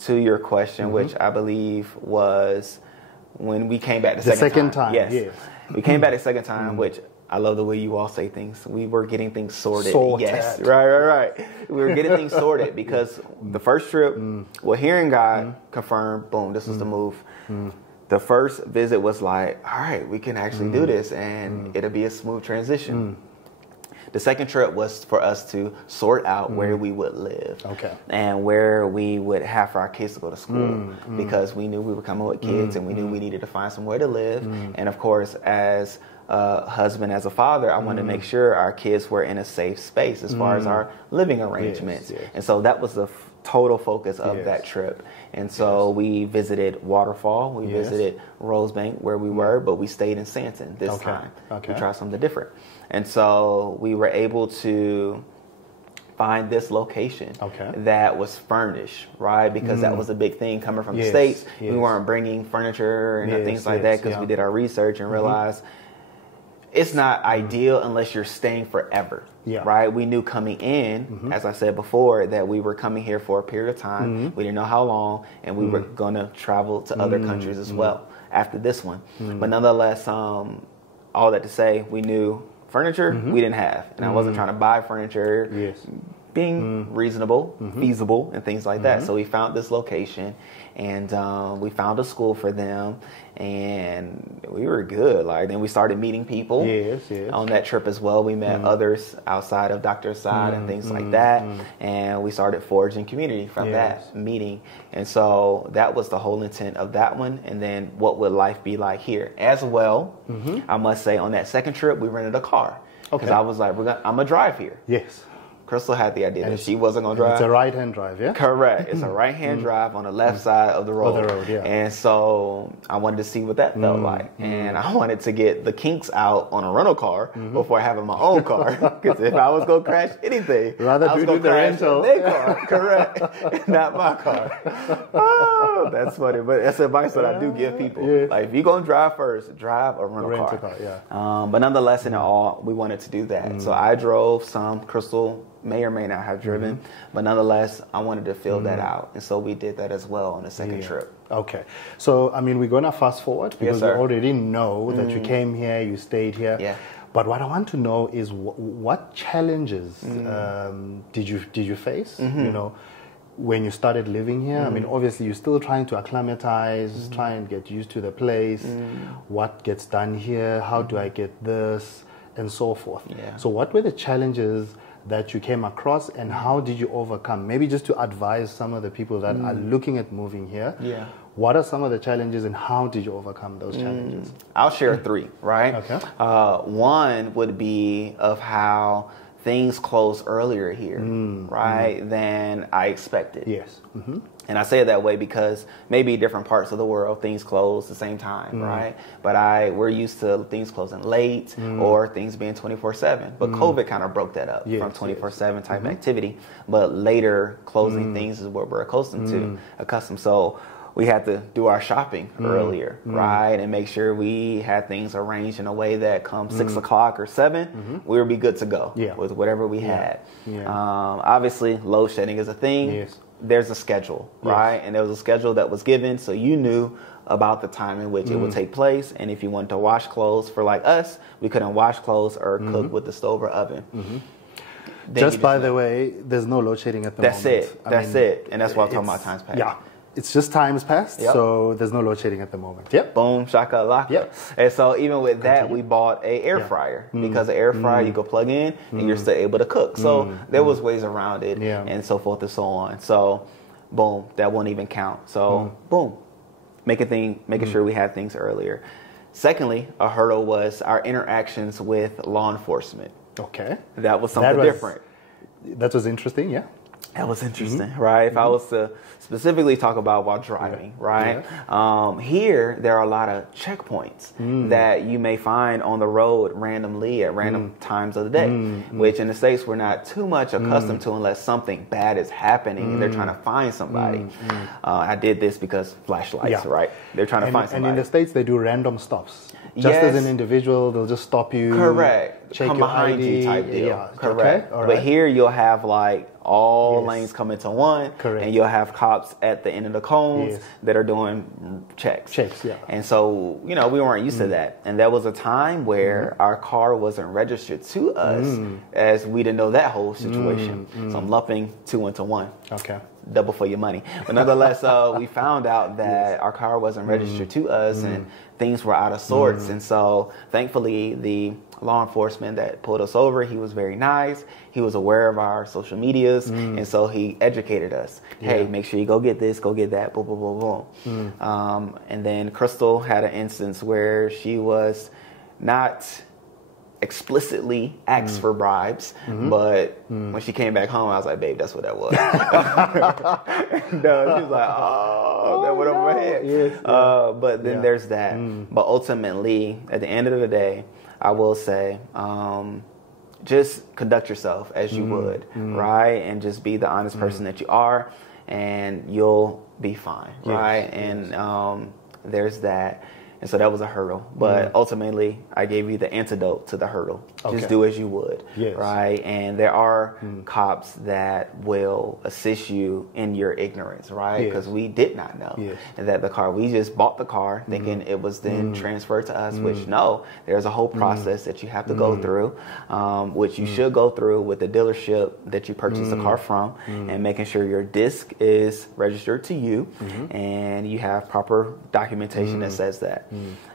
to your question, which I believe was when we came back the second time. Yes. We came back the second time, which I love the way you all say things. We were getting things sorted. Yes, right. We were getting things sorted because the first trip, well, hearing God confirmed, boom, this was the move. The first visit was like, all right, we can actually do this, and it'll be a smooth transition. The second trip was for us to sort out where we would live and where we would have for our kids to go to school because we knew we were coming with kids and we knew we needed to find somewhere to live. And of course, as a husband, as a father, I wanted to make sure our kids were in a safe space as far as our living arrangements. And so that was the total focus of that trip. And so we visited Waterfall, we visited Rosebank where we were, but we stayed in Santon this time. We tried something different. And so we were able to find this location that was furnished, right? Because that was a big thing coming from the States. We weren't bringing furniture and things like that because we did our research and realized it's not ideal unless you're staying forever, right? We knew coming in, as I said before, that we were coming here for a period of time. We didn't know how long, and we were going to travel to other countries as well after this one. But nonetheless, all that to say, we knew furniture we didn't have, and I wasn't trying to buy furniture. Being reasonable, feasible, and things like that. So we found this location, and we found a school for them, and we were good. Like then we started meeting people on that trip as well. We met others outside of Dr. Assad and things like that, and we started forging community from that meeting. And so that was the whole intent of that one. And then what would life be like here as well? I must say on that second trip we rented a car because I was like, I'm gonna drive here. Chrystle had the idea that she wasn't going to drive. It's a right-hand drive, yeah? Correct. It's a right-hand drive on the left side of the road. And so I wanted to see what that felt like. And I wanted to get the kinks out on a rental car before having my own car. Because if I was going to crash anything, I was going to crash their car. Correct. Not my car. Oh, that's funny. But that's advice that I do give people. Like, if you're going to drive first, drive a rental car. But nonetheless, in it all, we wanted to do that. So I drove some. Chrystle may or may not have driven, but nonetheless, I wanted to fill that out. And so we did that as well on the second trip. Okay. So, I mean, we're going to fast forward because we already know that you came here, you stayed here. But what I want to know is what challenges did you face, you know, when you started living here? I mean, obviously, you're still trying to acclimatize, try and get used to the place. What gets done here? How do I get this? And so forth. So what were the challenges that you came across, and how did you overcome? Maybe just to advise some of the people that are looking at moving here. What are some of the challenges, and how did you overcome those challenges? I'll share three, right? One would be of how things closed earlier here, right, than I expected. And I say it that way because maybe different parts of the world, things close at the same time, right? But we're used to things closing late or things being 24/7. But COVID kind of broke that up from 24/7 type activity. But later closing things is what we're accustomed to. So we had to do our shopping earlier, right? And make sure we had things arranged in a way that come 6 o'clock or 7, we would be good to go with whatever we had. Obviously, load shedding is a thing. There's a schedule, right? And there was a schedule that was given, so you knew about the time in which it would take place. And if you wanted to wash clothes, for like us, we couldn't wash clothes or cook with the stove or oven. Just by the way, there's no load shedding at the moment. That's it. And that's why I'm talking about times past. Yeah. It's just times past, so there's no load shedding at the moment. Boom, shaka, laka. And so even with that, we bought a air fryer because the air fryer you go plug in and you're still able to cook. So there was ways around it and so forth and so on. So boom, that won't even count. So boom, making sure we had things earlier. Secondly, a hurdle was our interactions with law enforcement. Okay. That was something different. That was interesting, yeah. That was interesting, right? If I was to specifically talk about while driving, right? Here, there are a lot of checkpoints that you may find on the road randomly at random times of the day, which in the States we're not too much accustomed to unless something bad is happening and they're trying to find somebody. I did this because flashlights, right? They're trying to find somebody. And in the States, they do random stops. Just as an individual, they'll just stop you. Correct. Check Come your behind ID. you type deal. Yeah. Correct. Okay. But here you'll have like all lanes come into one. Correct. And you'll have cops at the end of the cones that are doing checks. And so, you know, we weren't used to that. And there was a time where our car wasn't registered to us as we didn't know that whole situation. So I'm lumping 2 into 1. Okay. Double for your money. But nonetheless, we found out that our car wasn't registered to us and things were out of sorts. And so thankfully, the law enforcement that pulled us over, he was very nice. He was aware of our social medias. And so he educated us. Hey, make sure you go get this, go get that, boom, boom, boom, boom. And then Chrystle had an instance where she was not explicitly asked for bribes, but when she came back home, I was like, babe, that's what that was. No, she was like, oh, that went over my head. But then there's that. But ultimately, at the end of the day, I will say, just conduct yourself as you would, right? And just be the honest person that you are, and you'll be fine, right? And there's that. And so that was a hurdle. But ultimately, I gave you the antidote to the hurdle. Just do as you would, right? And there are cops that will assist you in your ignorance, right? Because we did not know that the car, we just bought the car thinking it was then transferred to us, which no, there's a whole process that you have to go through, which you should go through with the dealership that you purchased the car from, and making sure your disc is registered to you and you have proper documentation that says that.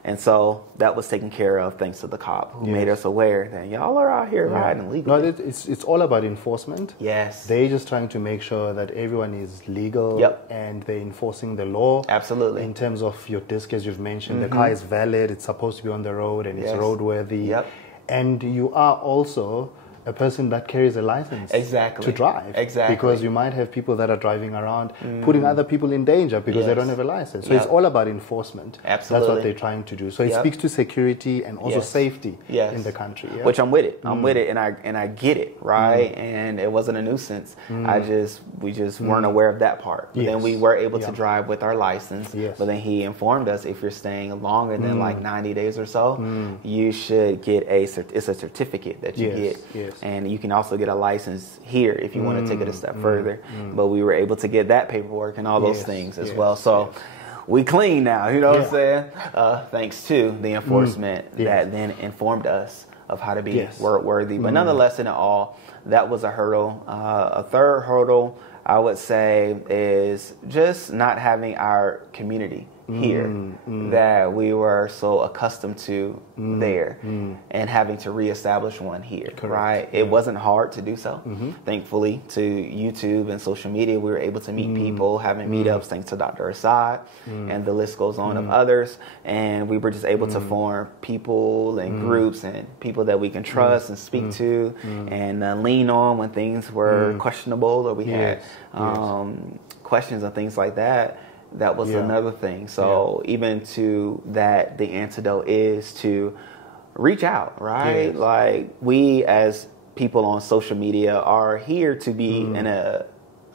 And so that was taken care of thanks to the cop who made us aware that y'all are out here riding legally. No, it's all about enforcement. Yes. They're just trying to make sure that everyone is legal and they're enforcing the law. Absolutely. In terms of your disc, as you've mentioned, the car is valid, it's supposed to be on the road and it's roadworthy. And you are also a person that carries a license to drive. Because you might have people that are driving around putting other people in danger because they don't have a license. So it's all about enforcement. That's what they're trying to do. So it speaks to security and also safety in the country. Which I'm with it. I'm with it, and I get it, right? And it wasn't a nuisance. We just weren't aware of that part. But then we were able to drive with our license. But then he informed us if you're staying longer than like 90 days or so, you should get it's a certificate that you get. And you can also get a license here if you want to take it a step further. But we were able to get that paperwork and all those things as well. So we clean now, you know what I'm saying? Thanks to the enforcement that then informed us of how to be worthy. But nonetheless, in it all, that was a hurdle. A third hurdle, I would say, is just not having our community here that we were so accustomed to there and having to reestablish one here, right? It wasn't hard to do so. Thankfully, to YouTube and social media, we were able to meet people, having meetups thanks to Dr. Assad, and the list goes on of others. And we were just able to form people and groups and people that we can trust and speak to and lean on when things were questionable or we had questions and things like that. That was another thing. So even to that, the antidote is to reach out, right? Like we as people on social media are here to be in a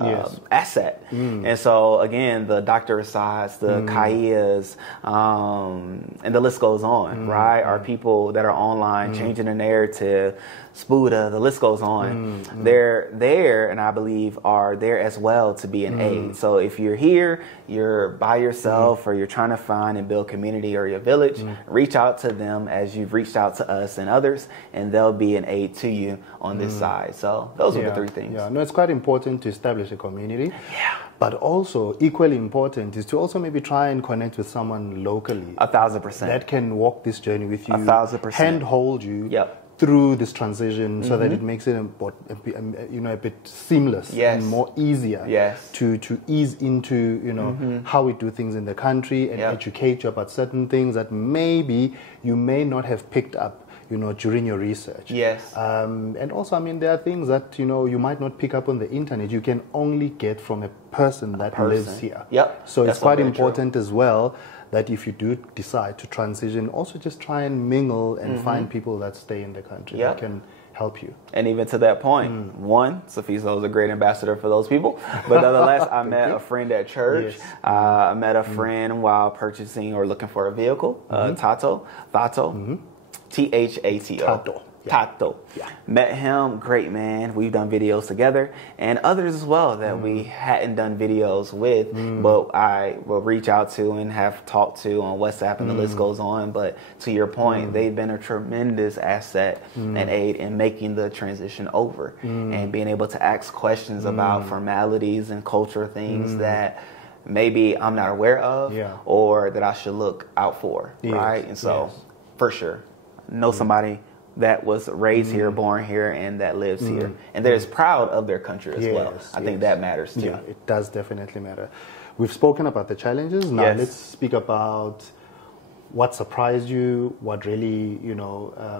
asset. And so again, the Dr. Assad's, the Kaias, and the list goes on, right? Are people that are online changing the narrative, Spuda, the list goes on. They're there, and I believe are there as well to be an aid. So if you're here, you're by yourself, or you're trying to find and build community or your village, reach out to them as you've reached out to us and others, and they'll be an aid to you on this side. So those are the three things. Yeah, no, it's quite important to establish a community. Yeah. But also, equally important is to also maybe try and connect with someone locally. 1,000%. That can walk this journey with you. 1,000%. Handhold you. Yep. Through this transition, so that it makes it a bit seamless and more easier to ease into how we do things in the country and educate you about certain things that maybe you may not have picked up during your research. Yes. And also, I mean, there are things that you might not pick up on the internet. You can only get from a person that lives here. Yep. So it's quite important as well that if you do decide to transition, also just try and mingle and find people that stay in the country that can help you. And even to that point, one, Safiso is a great ambassador for those people. But nonetheless, I met a friend at church. Yes. I met a friend while purchasing or looking for a vehicle, Tato, T-H-A-T-O. Tato. Yeah. Met him, great man. We've done videos together, and others as well that we hadn't done videos with, but I will reach out to and have talked to on WhatsApp, and the list goes on. But to your point, they've been a tremendous asset and aid in making the transition over and being able to ask questions about formalities and culture things that maybe I'm not aware of or that I should look out for, right? And so, for sure, know somebody that was raised here, born here, and that lives here. And they're proud of their country as well. I think that matters too. Yeah, it does definitely matter. We've spoken about the challenges. Now let's speak about what surprised you, what really,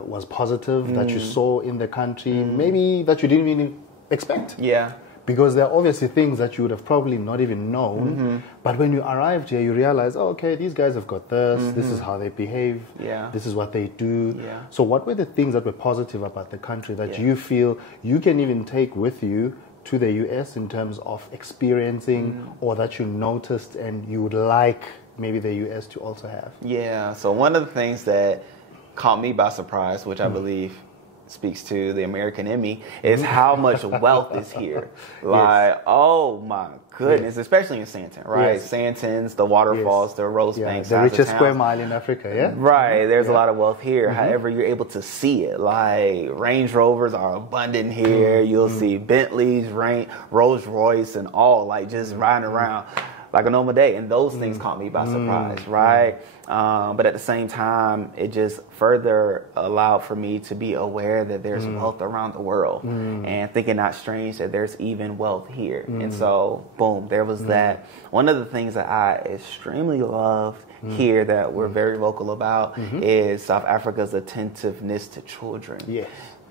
was positive that you saw in the country, maybe that you didn't even expect. Yeah. Because there are obviously things that you would have probably not even known. But when you arrived here, you realize, oh, okay, these guys have got this. This is how they behave. Yeah. This is what they do. Yeah. So what were the things that were positive about the country that you feel you can even take with you to the US in terms of experiencing or that you noticed and you would like maybe the US to also have? Yeah. So one of the things that caught me by surprise, which I believe speaks to the American in me, is how much wealth is here. Like, oh my goodness, especially in Sandton, right? Santons, the waterfalls, the Rose Banks, the richest square mile in Africa, Right, there's a lot of wealth here. However, you're able to see it. Like, Range Rovers are abundant here. You'll see Bentleys, Rolls Royce, and all, like, just riding around like a normal day. And those things caught me by surprise, right? But at the same time, it just further allowed for me to be aware that there's wealth around the world and thinking not strange that there's even wealth here. And so, boom, there was that. One of the things that I extremely loved here that we're very vocal about is South Africa's attentiveness to children. Yes.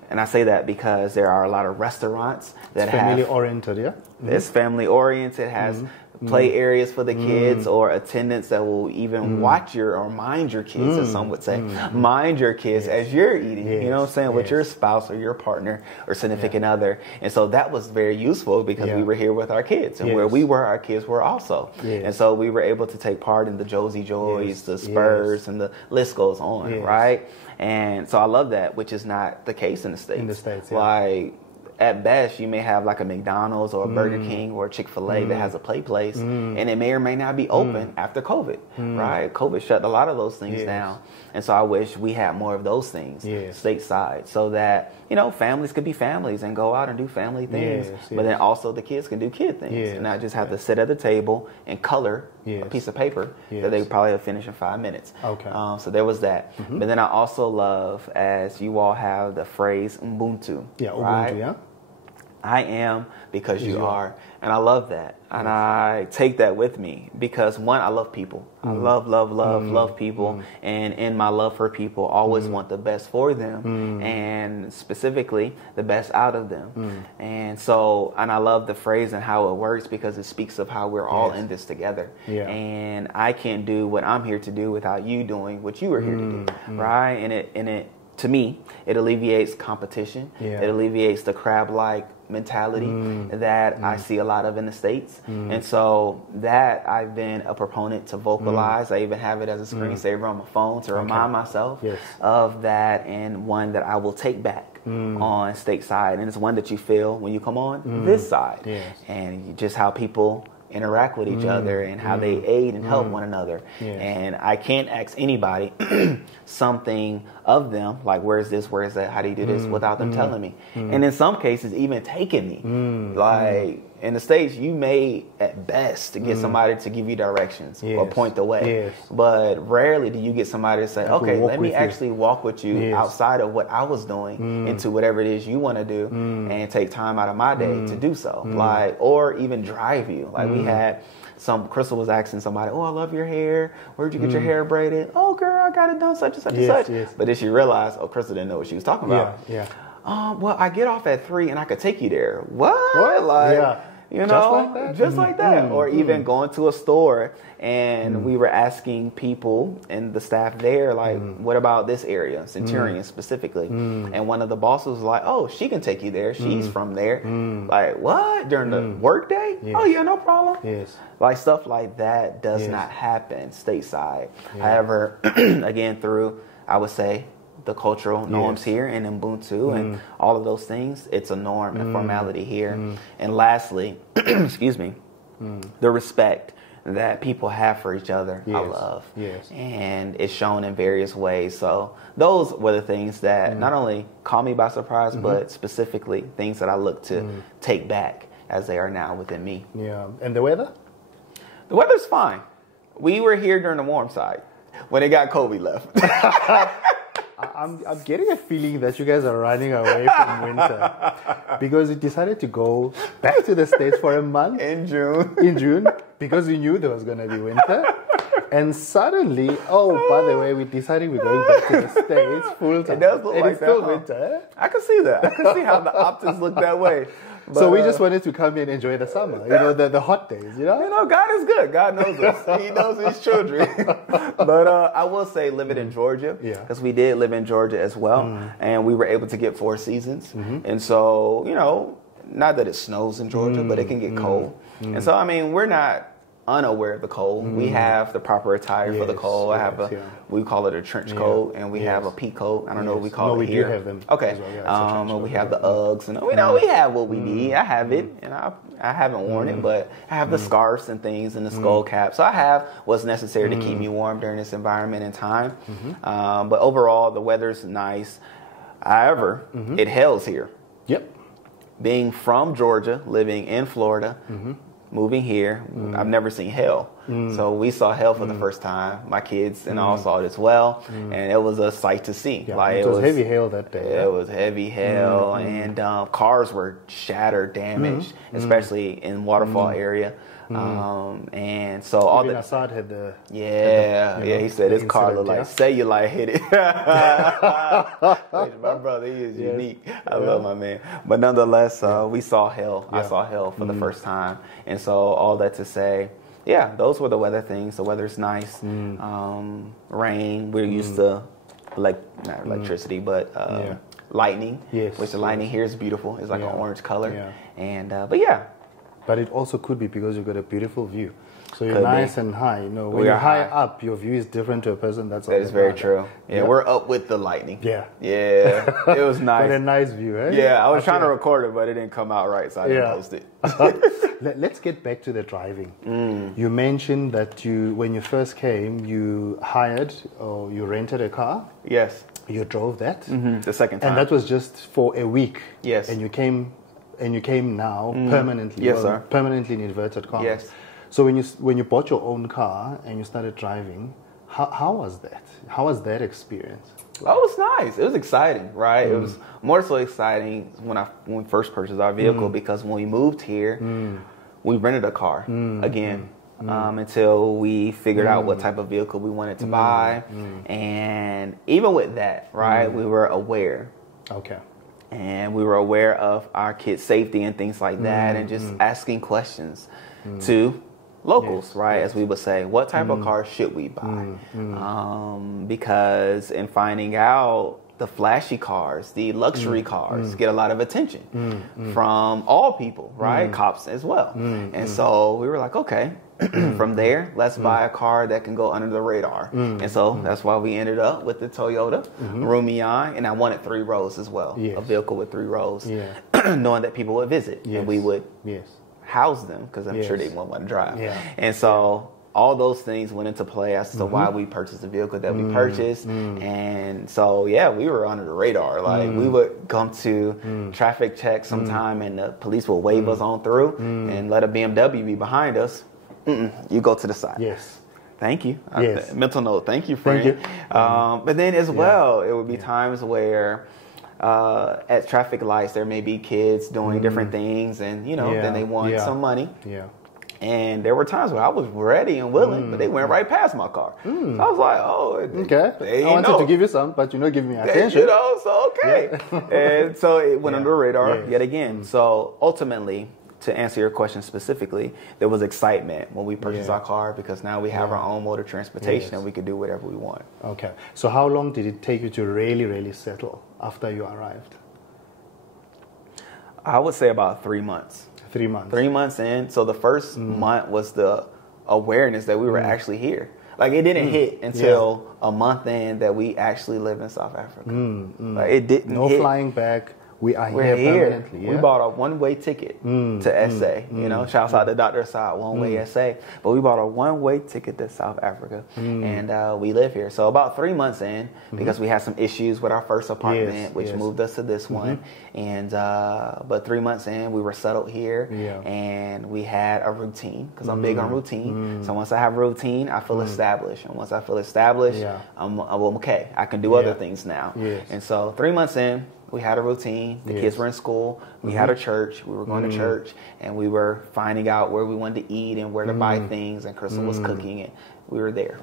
And I say that because there are a lot of restaurants that have family-oriented, It's family-oriented, has play areas for the kids or attendants that will even watch your or mind your kids, as some would say. Mind your kids as you're eating, you know what I'm saying, with your spouse or your partner or significant other. And so that was very useful because we were here with our kids. And where we were, our kids were also. And so we were able to take part in the Josie Joys, the Spurs, and the list goes on, right? And so I love that, which is not the case in the States. In the States, Like, at best, you may have like a McDonald's or a Burger King or a Chick-fil-A that has a play place, and it may or may not be open after COVID, right? COVID shut a lot of those things down. And so I wish we had more of those things stateside so that, families could be families and go out and do family things, but then also the kids can do kid things and not just have to sit at the table and color a piece of paper that they probably have finished in 5 minutes. Okay. So there was that. But then I also love, as you all have the phrase Ubuntu. Yeah, right? Ubuntu, I am because you are. And I love that. And I take that with me because, one, I love people. I love people. And in my love for people, always want the best for them and specifically the best out of them. And so, and I love the phrase and how it works because it speaks of how we're all in this together. And I can't do what I'm here to do without you doing what you are here to do, right? And it to me, it alleviates competition. It alleviates the crab-like mentality that I see a lot of in the States. And so that I've been a proponent to vocalize. I even have it as a screensaver on my phone to remind myself of that, and one that I will take back on stateside. And it's one that you feel when you come on this side. And just how people interact with each other and how they aid and help one another. And I can't ask anybody something of them, like, where's this, where's that, how do you do this, without them telling me. And in some cases, even taking me. Like, in the States, you may, at best, to get somebody to give you directions or point the way. But rarely do you get somebody to say, okay, let me actually walk with you outside of what I was doing into whatever it is you want to do, and take time out of my day to do so. Like, or even drive you. Like, we had Chrystle was asking somebody, oh, I love your hair. Where'd you get your hair braided? Oh, girl, I got it done such and such and such. But then she realized, oh, Chrystle didn't know what she was talking about. Well, I get off at 3 and I could take you there. What? Like, you know, just like that. Or even going to a store, and we were asking people and the staff there, like, what about this area, Centurion specifically? And one of the bosses was like, oh, she can take you there. She's from there. Like, what? During the work day? Oh, yeah, no problem. Like, stuff like that does not happen stateside. However, again, through, I would say, the cultural norms here in Ubuntu and all of those things, it's a norm and formality here. And lastly, excuse me, the respect that people have for each other, I love. And it's shown in various ways. So those were the things that not only caught me by surprise, but specifically things that I look to take back as they are now within me. And the weather? The weather's fine. We were here during the warm side. When it got cold, we left. I'm getting a feeling that you guys are running away from winter because you decided to go back to the States for a month in June. In June, because you knew there was going to be winter, and suddenly, oh, by the way, we decided we're going back to the States full time. It does look like it's that. Still winter. I can see that. I can see how the optics look that way. But, so we just wanted to come here and enjoy the summer, you know, the hot days, you know? You know, God is good. God knows us. He knows his children. But I will say living in Georgia, because we did live in Georgia as well, and we were able to get 4 seasons. And so, you know, not that it snows in Georgia, but it can get cold. And so, I mean, we're not unaware of the cold. We have the proper attire for the cold. I have we call it a trench coat, and we have a pea coat. I don't know what we call it here. We do have them. Okay. Well, we have the Uggs, and we know we have what we need. I have it, and I haven't worn it, but I have the scarves and things and the skull cap. So I have what's necessary to keep me warm during this environment and time. But overall, the weather's nice. However, it hails here. Being from Georgia, living in Florida, moving here, I've never seen hail. So we saw hail for the first time. My kids and all saw it as well. And it was a sight to see. Like, it was heavy hail that day. It was heavy hail. And cars were shattered, damaged, especially in Waterfall area. And so all the Assad had the he said his car looked like cellulite hit it. My brother, he is unique. I love my man. But nonetheless, we saw hail. I saw hail for the first time. And so all that to say, those were the weather things. The weather's nice. Rain. We're used to not electricity, but lightning. Which the lightning here is beautiful. It's like an orange color. And but it also could be because you've got a beautiful view. So you're nice and high. You know, when you're high up, your view is different to a person that's That is very true. We're up with the lightning. It was nice. But a nice view, eh? I was trying to record it, but it didn't come out right, so I didn't post it. Let's get back to the driving. You mentioned that when you first came, you hired or you rented a car. Yes. You drove that. The second time. And that was just for a week. Yes. And you came now permanently. Yes, sir. Permanently in inverted commas. Yes. So when you bought your own car and you started driving, how was that? How was that experience? Oh, it was nice. It was exciting, right? It was more so exciting when we first purchased our vehicle because when we moved here, we rented a car again until we figured out what type of vehicle we wanted to buy. And even with that, right, we were aware. Okay. And we were aware of our kids' safety and things like that, and just asking questions to locals, right? As we would say, what type of car should we buy? Because in finding out the flashy cars, the luxury cars get a lot of attention from all people, right? Cops as well. And so we were like, okay, from there, let's buy a car that can go under the radar. And so that's why we ended up with the Toyota Rumian, and I wanted 3 rows as well, a vehicle with 3 rows, knowing that people would visit and we would house them because I'm sure they wouldn't want to drive. And so all those things went into play as to why we purchased the vehicle that we purchased. And so, yeah, we were under the radar. Like, we would come to traffic check sometime and the police would wave us on through and let a BMW be behind us. You go to the side. Yes. Thank you. Yes. Mental note. Thank you, friend. Thank you. But then as well, it would be times where at traffic lights, there may be kids doing different things and, you know, then they want some money. And there were times where I was ready and willing, but they went right past my car. So I was like, oh, okay. I wanted to give you some, but you're not giving me attention. You know, so okay. And so it went under the radar yet again. So ultimately, to answer your question specifically, there was excitement when we purchased our car because now we have our own mode of transportation and we could do whatever we want. Okay. So how long did it take you to really, really settle after you arrived? I would say about 3 months. 3 months. 3 months in. So the first month was the awareness that we were actually here. Like, it didn't hit until a month in that we actually live in South Africa. Like, it didn't hit. Flying back. We're here permanently. Yeah? We bought a one-way ticket to SA. You know, shouts out to Dr. Assad, one-way SA. But we bought a one-way ticket to South Africa, and we live here. So about 3 months in, because we had some issues with our first apartment, which moved us to this one. And but 3 months in, we were settled here, and we had a routine, because I'm big on routine. So once I have a routine, I feel established. And once I feel established, I'm okay. I can do other things now. And so 3 months in, we had a routine. The kids were in school. We had a church. We were going to church, and we were finding out where we wanted to eat and where to buy things. And Chrystle was cooking, and we were there.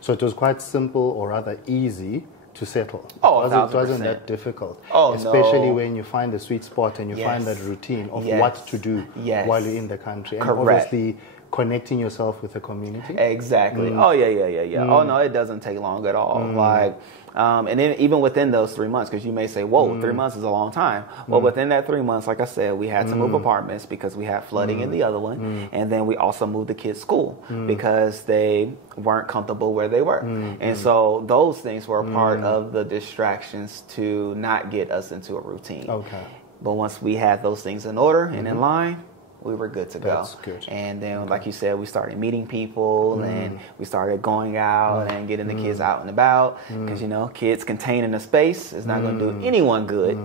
So it was quite simple, or rather easy, to settle. Oh, it wasn't that difficult. Oh, especially when you find the sweet spot and you find that routine of what to do while you're in the country, and obviously connecting yourself with the community. Exactly. Oh yeah. Oh no, it doesn't take long at all. Like. And then even within those 3 months, because you may say, whoa, 3 months is a long time. Well, within that 3 months, like I said, we had to move apartments because we had flooding in the other one. And then we also moved the kids' school because they weren't comfortable where they were. And so those things were a part of the distractions to not get us into a routine. Okay. But once we had those things in order and in line, we were good to go. That's good. And then, like you said, we started meeting people and we started going out and getting the kids out and about because, you know, kids contained in a space is not going to do anyone good.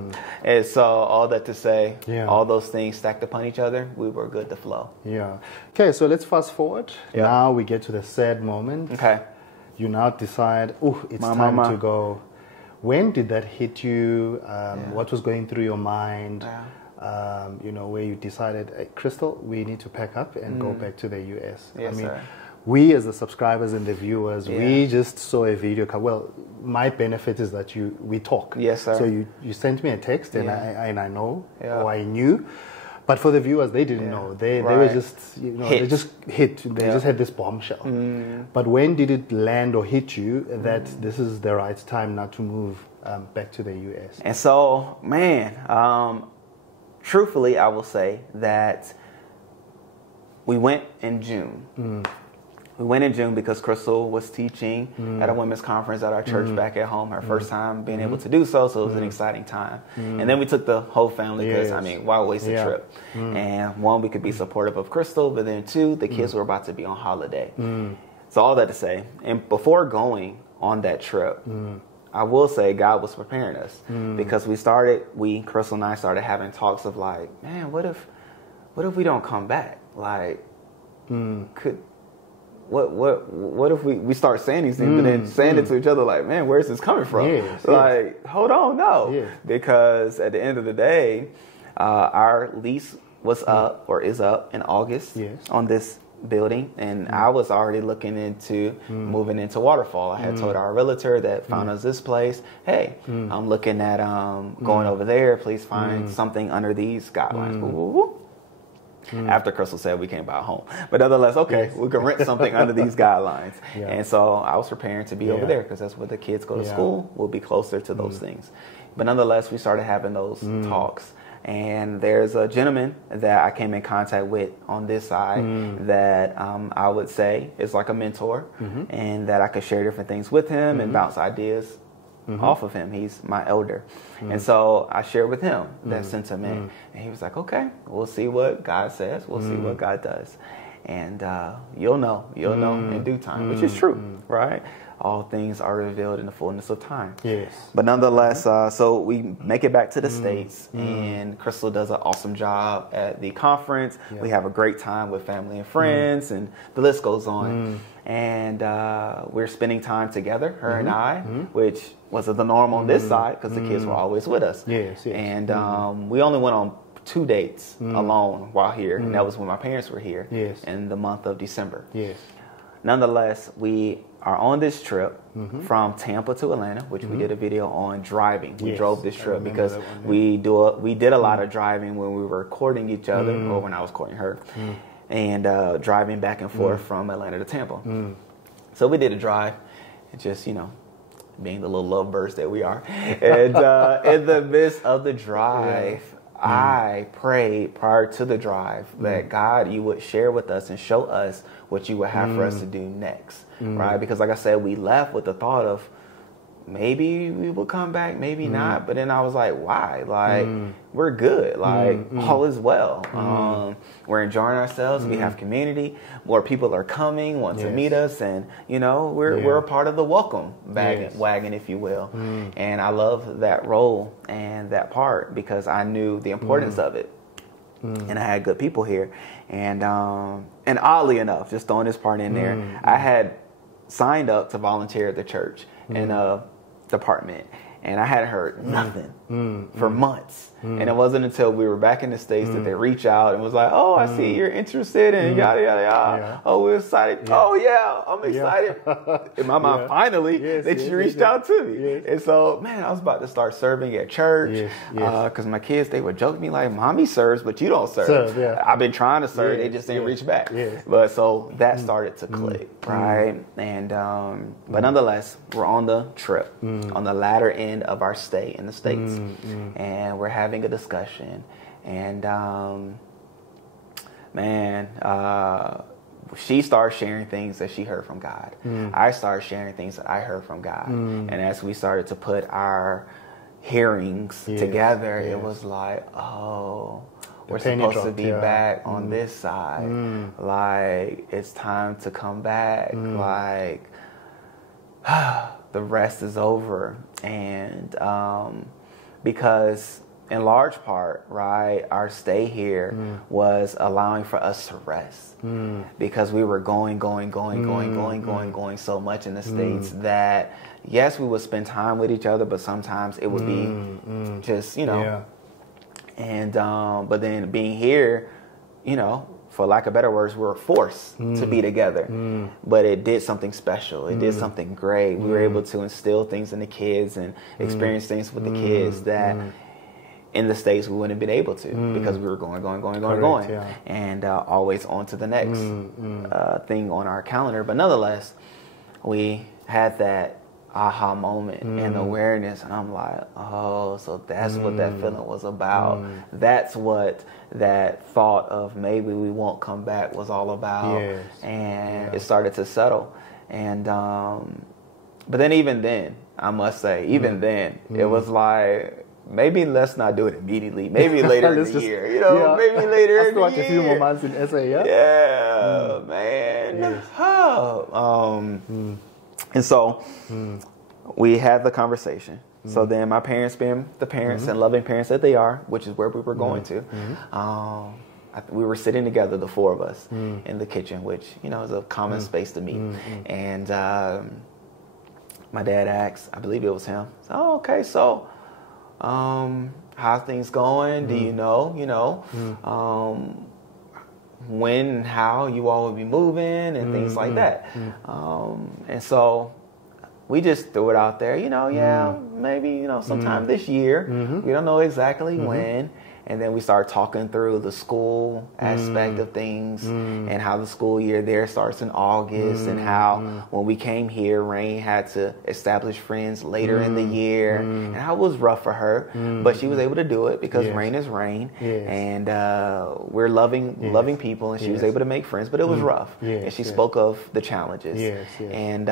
And so all that to say, all those things stacked upon each other, we were good to flow. Yeah. Okay, so let's fast forward. Now we get to the sad moment. Okay. You now decide, it's time to go. When did that hit you? What was going through your mind? You know, where you decided, hey, Chrystle, we need to pack up and go back to the US. Yes, sir. We as the subscribers and the viewers, we just saw a video. Well, my benefit is that we talk. Yes, sir. So you sent me a text and I know, or I knew. But for the viewers, they didn't know. They were just, you know, they just hit. They just had this bombshell. But when did it land or hit you that this is the right time now to move back to the US? And so, man, truthfully, I will say that we went in June. We went in June because Chrystle was teaching at a women's conference at our church back at home, her first time being able to do so, so it was an exciting time. And then we took the whole family because, I mean, why waste a trip? And one, we could be supportive of Chrystle, but then two, the kids were about to be on holiday. So all that to say, and before going on that trip, I will say God was preparing us because Chrystle and I started having talks of like, man, what if we don't come back? Like, what if we start saying these things and then saying it to each other like, man, where's this coming from? Hold on, no. Because at the end of the day, our lease was up or is up in August on this building, and I was already looking into moving into Waterfall. I had told our realtor that found us this place, hey, I'm looking at going over there, please find something under these guidelines. after Chrystle said we can't buy a home. But nonetheless, okay, we can rent something under these guidelines. And so I was preparing to be over there because that's where the kids go to school. We'll be closer to those things. But nonetheless, we started having those talks. And there's a gentleman that I came in contact with on this side that I would say is like a mentor, and that I could share different things with him and bounce ideas off of him. He's my elder. And so I shared with him that sentiment. And he was like, okay, we'll see what God says. We'll see what God does. And you'll know in due time, which is true, right? All things are revealed in the fullness of time. Yes. But nonetheless, so we make it back to the States, and Chrystle does an awesome job at the conference. We have a great time with family and friends, and the list goes on. And we're spending time together, her and I, which wasn't the norm on this side because the kids were always with us. Yes. And we only went on 2 dates alone while here, and that was when my parents were here in the month of December. Yes. Nonetheless, we are on this trip from Tampa to Atlanta, which we did a video on driving. We drove this trip because we did a lot of driving when we were courting each other, or when I was courting her, and driving back and forth from Atlanta to Tampa. So we did a drive, just, being the little lovebirds that we are. And in the midst of the drive, I prayed prior to the drive that God, you would share with us and show us what you would have for us to do next, right? Because like I said, we left with the thought of maybe we will come back, maybe not. But then I was like, why? Like, we're good. Like, all is well. We're enjoying ourselves. We have community. More people are coming, want to meet us. And, we're a part of the welcome wagon, if you will. And I love that role and that part because I knew the importance of it. And I had good people here. And oddly enough, just throwing this part in there, I had signed up to volunteer at the church in a department, and I hadn't heard nothing for months. And it wasn't until we were back in the States that they reached out and was like, oh, I see you're interested in yada, yada, yada. Oh, we're excited. Oh, yeah, I'm excited. In my mind, finally, that you reached out to me. And so, man, I was about to start serving at church because my kids, they would joke me like, Mommy serves, but you don't serve. I've been trying to serve. They just didn't reach back. But so that started to click, right? And but nonetheless, we're on the trip, on the latter end of our stay in the States. And we're having a discussion, and she started sharing things that she heard from God. I started sharing things that I heard from God. And as we started to put our hearings together, it was like, oh, we're supposed to be back on this side. Like, it's time to come back. Like, the rest is over. And because in large part, right, our stay here was allowing for us to rest because we were going so much in the States that, yes, we would spend time with each other, but sometimes it would be just, and but then being here, for lack of better words, we were forced to be together. But it did something special. It did something great. We were able to instill things in the kids and experience things with the kids that in the States we wouldn't have been able to because we were going. And always on to the next thing on our calendar. But nonetheless, we had that aha moment and awareness, and I'm like, oh, so that's what that feeling was about. That's what that thought of maybe we won't come back was all about. And it started to settle. And but then even then, I must say, then it was like, maybe let's not do it immediately. Maybe later in the year, maybe later in the year. Like a few more months in SA, man. And so we had the conversation. So then my parents, being the parents and loving parents that they are, which is where we were going to, we were sitting together, the four of us, in the kitchen, which, is a common space to meet. And my dad asked, I believe it was him, oh, okay, so how's things going? Do you know, when and how you all will be moving and things like that. And so we just threw it out there, maybe, sometime this year. We don't know exactly when. And then we started talking through the school aspect of things and how the school year there starts in August and how when we came here, Rain had to establish friends later in the year and how it was rough for her, but she was able to do it because Rain is Rain and we're loving people, and she was able to make friends, but it was rough. And she spoke of the challenges. And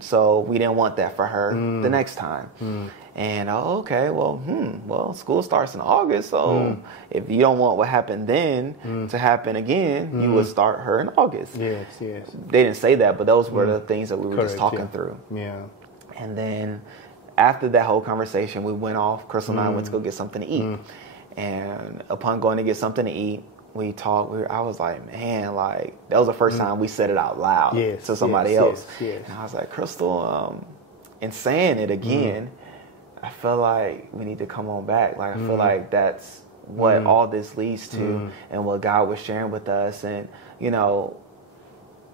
so we didn't want that for her the next time. And well, school starts in August, so if you don't want what happened then to happen again, you would start her in August. They didn't say that, but those were the things that we were just talking through. And then after that whole conversation, we went off. Chrystle and I went to go get something to eat. And upon going to get something to eat, we talked. I was like, man, like that was the first time we said it out loud to somebody else. And I was like, Chrystle, in saying it again, I feel like we need to come on back. Like, I feel like that's what all this leads to and what God was sharing with us, and, you know,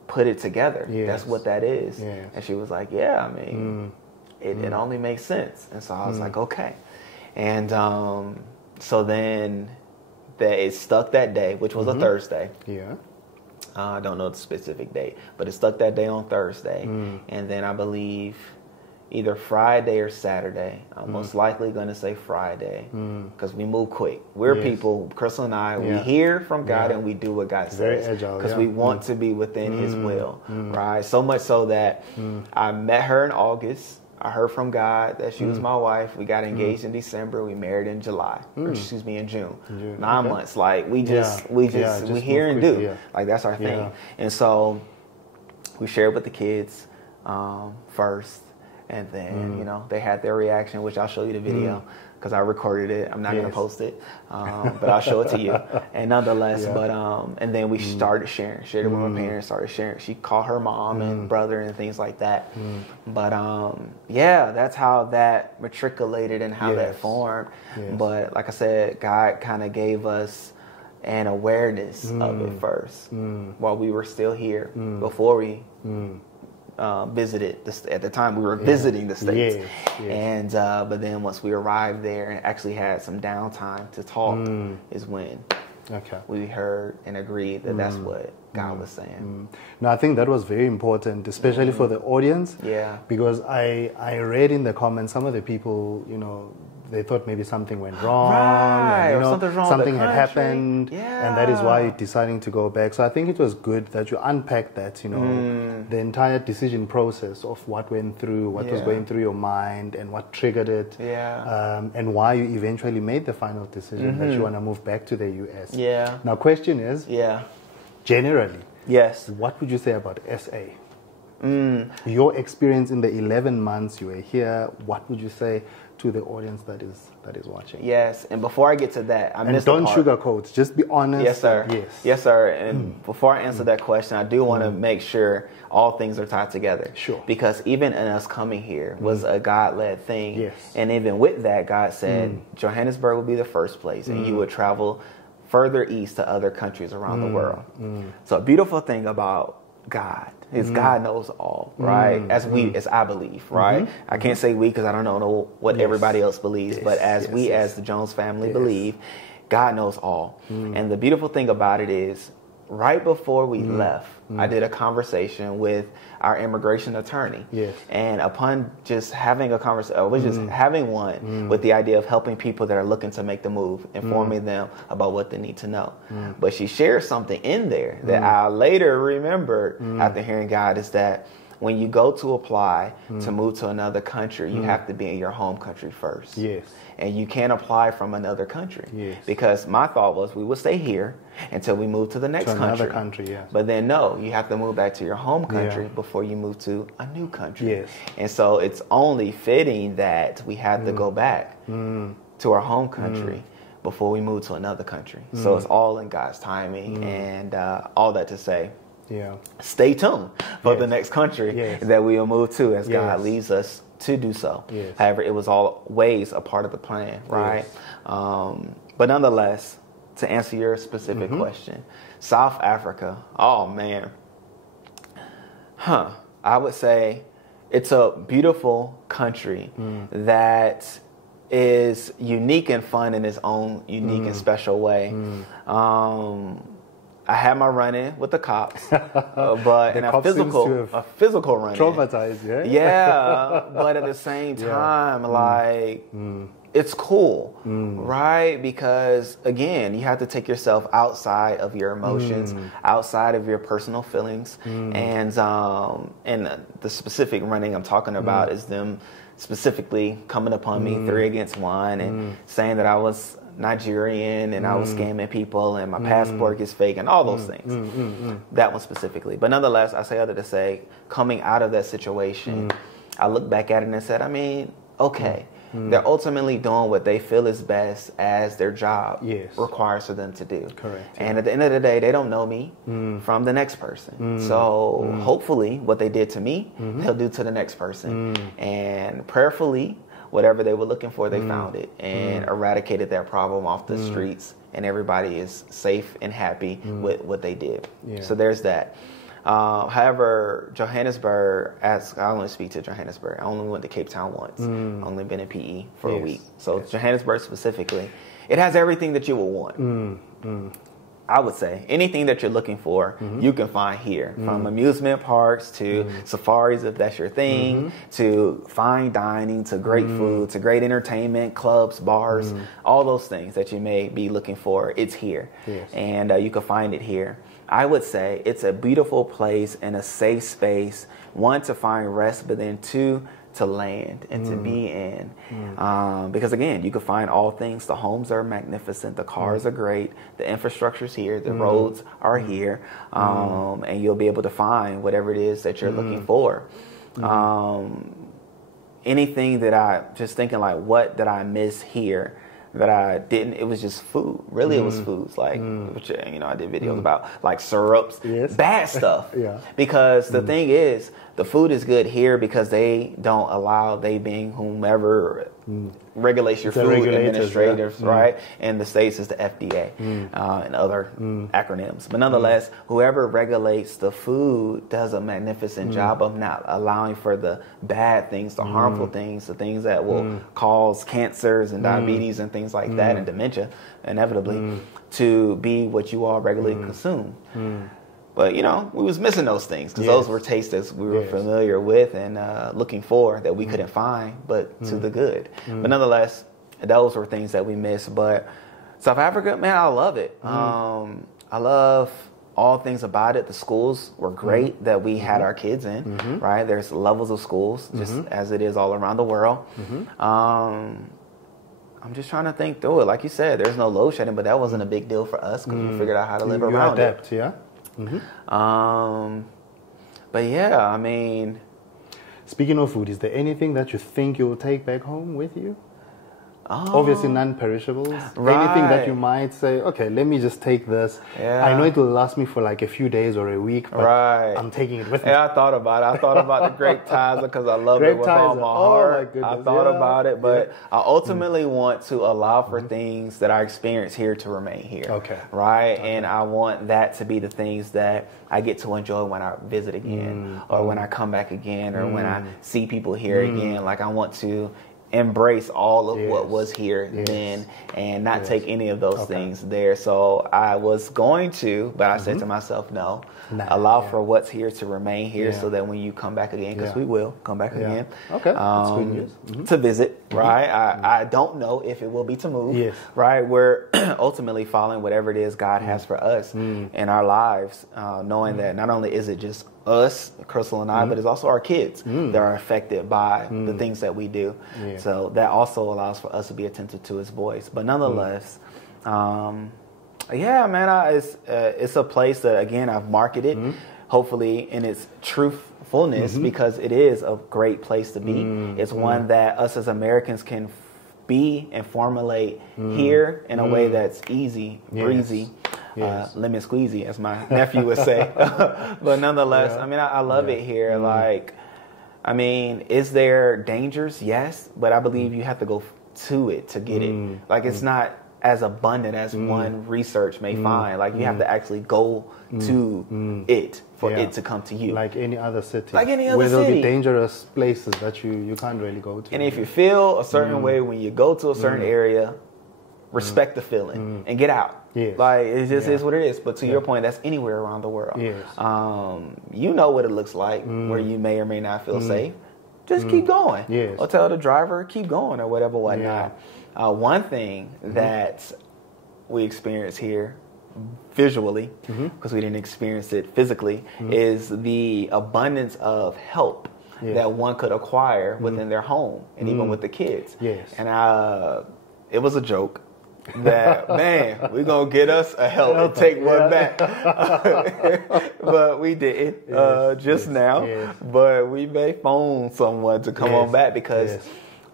put it together. That's what that is. And she was like, yeah, I mean, it only makes sense. And so I was like, okay. And so then it stuck that day, which was a Thursday. I don't know the specific date, but it stuck that day on Thursday. And then I believe either Friday or Saturday. I'm most likely going to say Friday because we move quick. We're people, Chrystle and I, we hear from God and we do what God says because we want to be within His will, right? So much so that I met her in August. I heard from God that she was my wife. We got engaged in December. We married in July, or excuse me, in June. 9 months. Like we hear and do. Like that's our thing. And so we shared with the kids first. And then, you know, they had their reaction, which I'll show you the video because I recorded it. I'm not going to post it, but I'll show it to you. And nonetheless, and then we started sharing. Shared it with my parents, started sharing. She called her mom and brother and things like that. But, that's how that matriculated and how that formed. But like I said, God kind of gave us an awareness of it first while we were still here before we visited at the time we were visiting the States. And but then once we arrived there and actually had some downtime to talk is when we heard and agreed that that's what God was saying. No, I think that was very important, especially for the audience. Because I read in the comments, some of the people, you know, they thought maybe something went wrong, and, you know, something had happened, and that is why you're deciding to go back. So I think it was good that you unpacked that, you know, the entire decision process of what went through, what was going through your mind, and what triggered it, and why you eventually made the final decision that you want to move back to the U.S. Now, question is, generally, what would you say about SA? Your experience in the 11 months you were here, what would you say to the audience that is watching? Yes, and before I get to that, don't sugarcoat, just be honest. Yes, sir. Yes, sir. And before I answer that question, I do want to make sure all things are tied together. Because even in us coming here was a God-led thing. And even with that, God said Johannesburg will be the first place, and you would travel further east to other countries around the world. So a beautiful thing about God is God knows all, right? As I believe, right? I can't say we because I don't know what everybody else believes, but as the Jones family believe, God knows all. And the beautiful thing about it is, right before we left, I did a conversation with our immigration attorney. And upon just having a conversation, having one with the idea of helping people that are looking to make the move, informing them about what they need to know. But she shared something in there that I later remembered after hearing God, is that when you go to apply to move to another country, you have to be in your home country first. And you can't apply from another country. Because my thought was we would stay here until we move to the next country. But then no, you have to move back to your home country before you move to a new country. And so it's only fitting that we had to go back to our home country before we move to another country. So it's all in God's timing. And all that to say, stay tuned for the next country that we will move to as God leads us to do so. However, it was always a part of the plan, right? But nonetheless, to answer your specific question, South Africa, oh man, I would say it's a beautiful country that is unique and fun in its own unique and special way. I had my run-in with the cops, but in a physical run-in. Traumatized, yeah? Yeah, but at the same time, like, it's cool, right? Because, again, you have to take yourself outside of your emotions, outside of your personal feelings. And the specific running I'm talking about is them specifically coming upon me 3 against 1 and saying that I was Nigerian and I was scamming people and my passport is fake and all those things. That one specifically. But nonetheless, I say other to say, coming out of that situation, I look back at it and said, I mean, okay, they're ultimately doing what they feel is best as their job requires for them to do. Correct. And at the end of the day, they don't know me from the next person. So hopefully what they did to me, they'll do to the next person. And prayerfully, whatever they were looking for, they found it and eradicated that problem off the streets. And everybody is safe and happy with what they did. Yeah. So there's that. However, Johannesburg, I only speak to Johannesburg. I only went to Cape Town once. Only been in PE for a week. So Johannesburg specifically, it has everything that you would want. I would say anything that you're looking for, you can find here. From amusement parks to safaris, if that's your thing, to fine dining, to great food, to great entertainment, clubs, bars, all those things that you may be looking for, it's here. Yes. And you can find it here. I would say it's a beautiful place and a safe space, one, to find rest, but then two, to land and to be in. Because again, you can find all things. The homes are magnificent. The cars are great. The infrastructure's here. The roads are here. And you'll be able to find whatever it is that you're looking for. Anything that just thinking like, what did I miss here? That I didn't, it was just food. Really, it was foods. Like, which, you know, I did videos about like syrups, bad stuff. Because the thing is, the food is good here because they don't allow, they being whomever regulates your food administrators, right? And the States is the FDA and other acronyms. But nonetheless, whoever regulates the food does a magnificent job of not allowing for the bad things, the harmful things, the things that will cause cancers and diabetes and things like that and dementia, inevitably, to be what you all regularly consume. But, you know, we was missing those things because those were tastes that we were familiar with and looking for that we couldn't find, but to the good. But nonetheless, those were things that we missed. But South Africa, man, I love it. I love all things about it. The schools were great that we had our kids in, right? There's levels of schools, just as it is all around the world. I'm just trying to think through it. Like you said, there's no load shedding, but that wasn't a big deal for us because we figured out how to live around it. Yeah. But yeah, I mean, speaking of food, is there anything that you think you'll take back home with you? Obviously non-perishables. Anything that you might say, okay, let me just take this. I know it will last me for like a few days or a week, but I'm taking it with me. I thought about it. I thought about the grape Tizer because I love it with all my heart. I thought about it, but I ultimately want to allow for things that I experience here to remain here. Right? And I want that to be the things that I get to enjoy when I visit again or when I come back again or when I see people here again. Like I want to embrace all of what was here then and not take any of those things there. So I was going to, but I said to myself, no, allow for what's here to remain here so that when you come back again, because we will come back again, that's good news. To visit, right? I don't know if it will be to move, right? We're ultimately following whatever it is God has for us in our lives, knowing that not only is it just us, Chrystle and I, but it's also our kids that are affected by the things that we do. So that also allows for us to be attentive to His voice. But nonetheless, man, it's a place that, again, I've marketed, hopefully in its truthfulness, because it is a great place to be. It's one that us as Americans can be and formulate here in a way that's easy, breezy. Lemon squeezy, as my nephew would say. But nonetheless, I mean, I love it here. Like, I mean, is there dangers? Yes, but I believe you have to go to it to get it. Like, it's not as abundant as one research may find. Like you have to actually go to it for it to come to you. Like any other city. Like any other where city. there'll be dangerous places that you can't really go to. And if you feel a certain way when you go to a certain area, respect the feeling and get out. Yes. Like it just is what it is. But to your point, that's anywhere around the world. Yes. You know what it looks like where you may or may not feel safe. Just keep going. Yes. Or tell the driver, keep going or whatever, whatnot. One thing that we experience here visually, because we didn't experience it physically, is the abundance of help that one could acquire within their home and even with the kids. Yes. And it was a joke that, man, we're going to get us a help and take one back. But we didn't just now. Yes. But we may phone someone to come on back because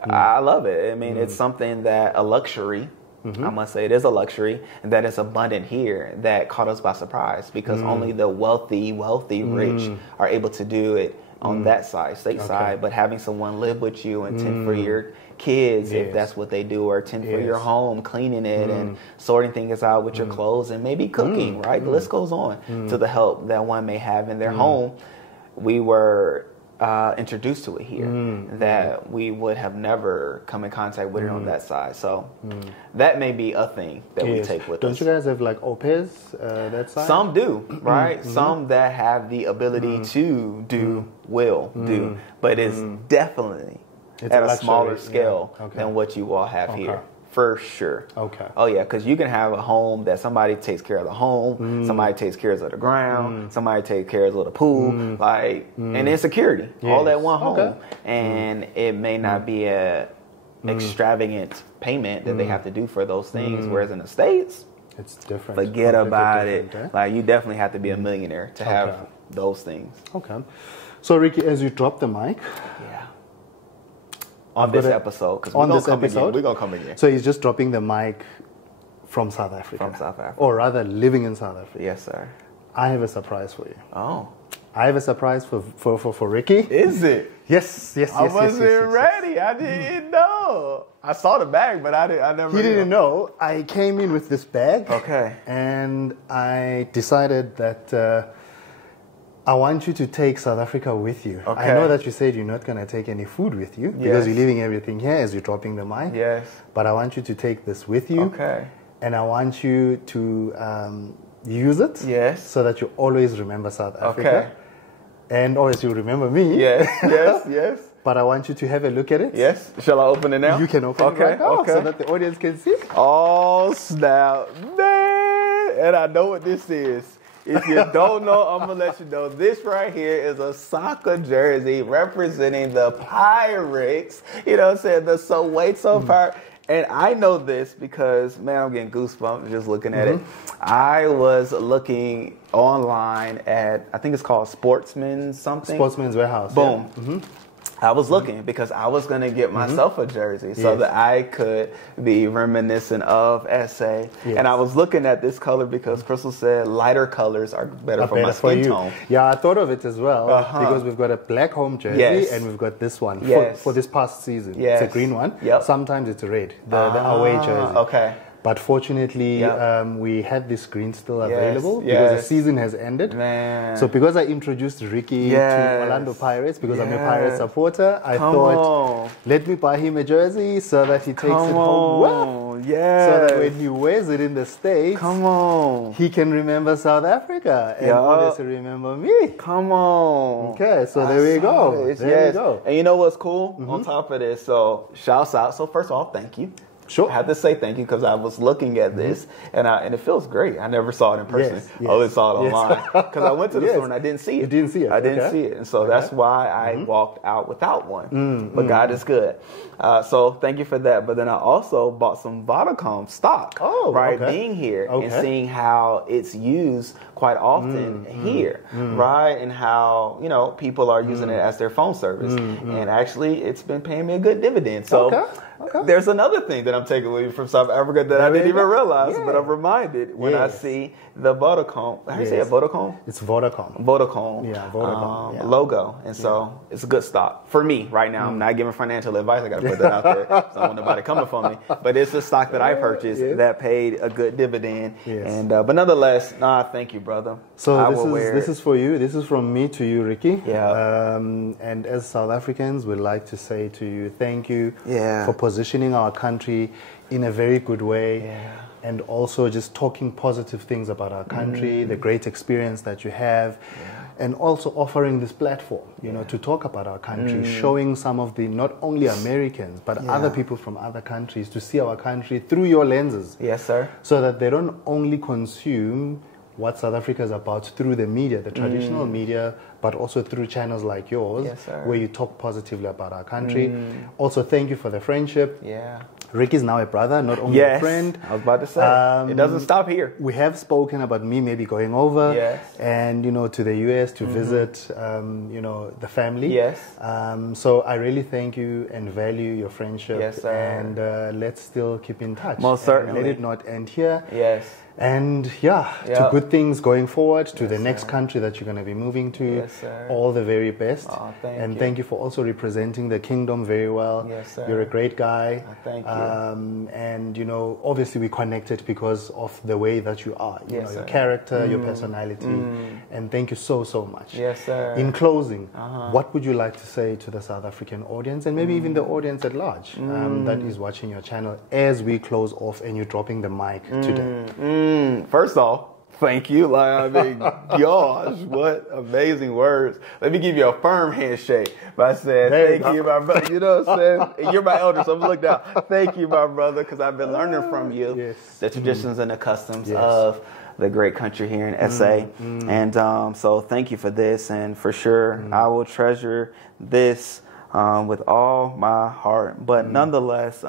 I love it. I mean, it's something that a luxury, I must say it is a luxury, and that is abundant here that caught us by surprise because only the wealthy, rich are able to do it on that side, stateside. But having someone live with you and tend for your kids, if that's what they do, or tend for your home, cleaning it and sorting things out with your clothes and maybe cooking, right? The list goes on to the help that one may have in their home. We were introduced to it here that we would have never come in contact with it on that side. So that may be a thing that we take with us. Don't you guys have like au pairs that side? Some do, right? Some that have the ability to do will do, but it's definitely at a smaller scale than what you all have here. For sure. Okay. Oh, yeah, because you can have a home that somebody takes care of the home, somebody takes care of the ground, somebody takes care of the pool, and insecurity, all at one home. And it may not be a extravagant payment that they have to do for those things, whereas in the States, it's different. Forget about it. Like, you definitely have to be a millionaire to have those things. Okay. So, Ricky, as you drop the mic... On this episode, because we're going to come again. So he's just dropping the mic from South Africa. From South Africa. Or rather, living in South Africa. Yes, sir. I have a surprise for you. Oh. I have a surprise for Ricky. Is it? Yes. I wasn't ready. I didn't know. I saw the bag, but I never He didn't know. I came in with this bag. Okay. And I decided that... I want you to take South Africa with you. Okay. I know that you said you're not going to take any food with you because you're leaving everything here as you're dropping the mic. Yes. But I want you to take this with you. Okay. And I want you to use it. Yes. So that you always remember South Africa. Okay. And always you remember me. Yes. But I want you to have a look at it. Yes. Shall I open it now? You can open it right now so that the audience can see. Oh, snap. Man. And I know what this is. If you don't know, I'm going to let you know. This right here is a soccer jersey representing the Pirates. You know what I'm saying? The Soweto Pirates. And I know this because, man, I'm getting goosebumps just looking at it. I was looking online at, I think it's called Sportsman's Warehouse. Boom. I was looking because I was going to get myself a jersey so that I could be reminiscent of SA. Yes. And I was looking at this color because Chrystle said lighter colors are better for my skin tone. Yeah, I thought of it as well because we've got a black home jersey and we've got this one for this past season. It's a green one. Yep. Sometimes it's a red, the away jersey. Okay. But fortunately, we had this green still available because the season has ended. Man. So because I introduced Ricky to Orlando Pirates, because I'm a Pirates supporter, I thought, let me buy him a jersey so that he takes it home well. Yes. So that when he wears it in the States, he can remember South Africa and obviously remember me. Come on. Okay, so there we go. There we go. And you know what's cool? On top of this, so shouts out. So first of all, thank you. Sure. I have to say thank you because I was looking at this and it feels great. I never saw it in person. I only saw it online because I went to the store and I didn't see it. You didn't see it? I didn't see it. And so that's why I walked out without one. But God is good. So thank you for that. But then I also bought some Vodacom stock. Being here and seeing how it's used quite often here, right? And how, you know, people are using it as their phone service. And actually, it's been paying me a good dividend. So Africa? There's another thing that I'm taking with me from South Africa that I didn't even realize, but I'm reminded when I see the Vodacom. How do you say it? Vodacom? It's Vodacom. Vodacom. Yeah, Vodacom. Logo. And so it's a good stock for me right now. I'm not giving financial advice. I got to put that out there. So I don't want nobody coming for me. But it's a stock that I purchased that paid a good dividend. Yes. And but nonetheless, thank you, brother. So this is for you. This is from me to you, Ricky. Yeah. And as South Africans, we'd like to say to you, thank you for positioning our country in a very good way. Yeah. And also just talking positive things about our country, the great experience that you have, and also offering this platform, you know, to talk about our country, showing some of the, not only Americans, but other people from other countries to see our country through your lenses. Yes, sir. So that they don't only consume what South Africa is about through the media, the traditional media, but also through channels like yours, where you talk positively about our country. Also, thank you for the friendship. Yeah. Rick is now a brother, not only a friend. I was about to say, it doesn't stop here. We have spoken about me maybe going over and, you know, to the US to visit, you know, the family. Yes. So I really thank you and value your friendship. Yes, sir. And let's still keep in touch. Most certainly. Let it not end here. Yes. And to good things going forward, to the next country that you're going to be moving to. Yes, sir. All the very best. Oh, thank you for also representing the kingdom very well. Yes, sir. You're a great guy. Thank you. And, you know, obviously we connected because of the way that you are. You know, your character, your personality. And thank you so, so much. Yes, sir. In closing, what would you like to say to the South African audience and maybe even the audience at large that is watching your channel as we close off and you're dropping the mic today? First off, thank you. Like, I mean, gosh, what amazing words. Let me give you a firm handshake by saying thank you, my brother. You know what I'm saying? And you're my elder, so I'm looking down. Thank you, my brother, because I've been learning from you the traditions and the customs of the great country here in SA. And so thank you for this. And for sure, I will treasure this with all my heart. But nonetheless,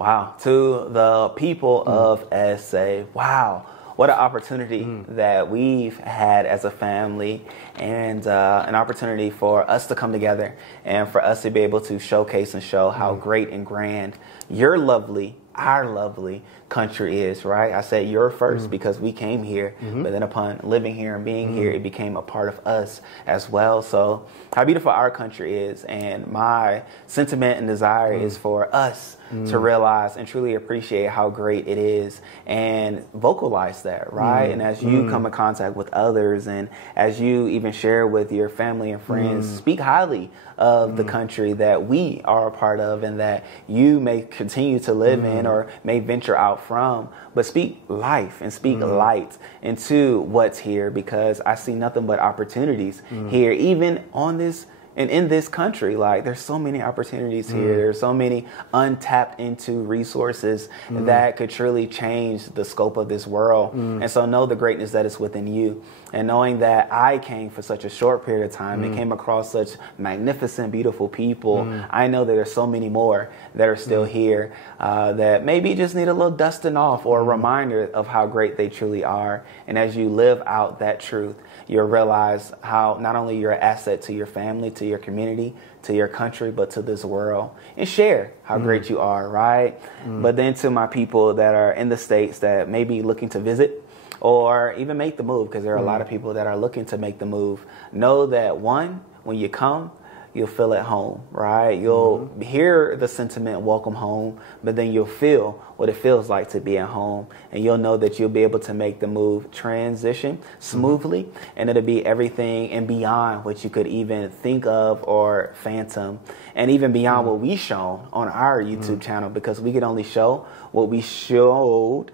wow, to the people of SA, wow, what an opportunity that we've had as a family, and an opportunity for us to come together and for us to be able to showcase and show how great and grand our lovely country is, right? I said you're first because we came here, but then upon living here and being here, it became a part of us as well. So how beautiful our country is, and my sentiment and desire is for us to realize and truly appreciate how great it is and vocalize that, right? And as you come in contact with others, and as you even share with your family and friends, speak highly of the country that we are a part of and that you may continue to live in or may venture out from, but speak life and speak light into what's here, because I see nothing but opportunities here, even on this and in this country. Like, there's so many opportunities here. There's so many untapped into resources that could truly change the scope of this world. And so know the greatness that is within you. And knowing that I came for such a short period of time and came across such magnificent, beautiful people, I know that there's so many more that are still here that maybe just need a little dusting off or a reminder of how great they truly are. And as you live out that truth, you'll realize how not only you're an asset to your family, to your community, to your country, but to this world, and share how great you are, right? But then to my people that are in the States that may be looking to visit or even make the move, because there are a lot of people that are looking to make the move, know that one, when you come, you'll feel at home, right? You'll hear the sentiment, welcome home, but then you'll feel what it feels like to be at home. And you'll know that you'll be able to make the move transition smoothly, and it'll be everything and beyond what you could even think of or phantom, and even beyond what we shown on our YouTube channel, because we could only show what we showed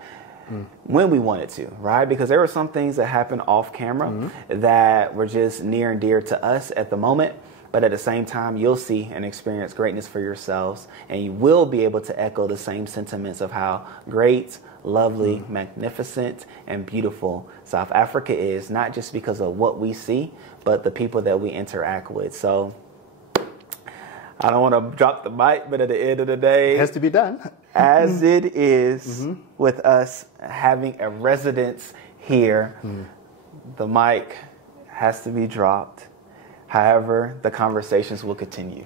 when we wanted to, right? Because there were some things that happened off camera that were just near and dear to us at the moment. But at the same time, you'll see and experience greatness for yourselves, and you will be able to echo the same sentiments of how great, lovely, magnificent, and beautiful South Africa is, not just because of what we see, but the people that we interact with. So I don't want to drop the mic, but at the end of the day, it has to be done. As it is with us having a residence here, the mic has to be dropped. However, the conversations will continue.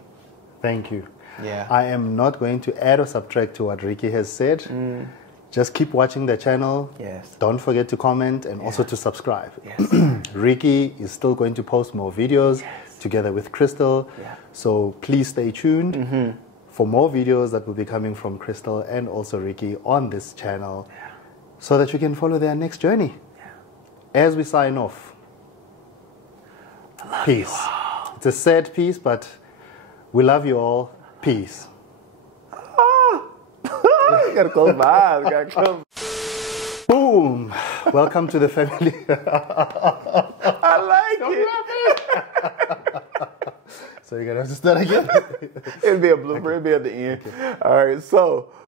Thank you. Yeah. I am not going to add or subtract to what Rickey has said. Just keep watching the channel. Yes. Don't forget to comment and also to subscribe. Yes. Rickey is still going to post more videos together with Chrystle. Yeah. So please stay tuned for more videos that will be coming from Chrystle and also Rickey on this channel so that you can follow their next journey. As we sign off, peace. It's a sad peace, but we love you all. Peace. You gotta close my eyes. You gotta close. Boom. Welcome to the family. I like it. So you're gonna have to start again. It'll be a blooper. It'll be at the end. Okay. All right. So.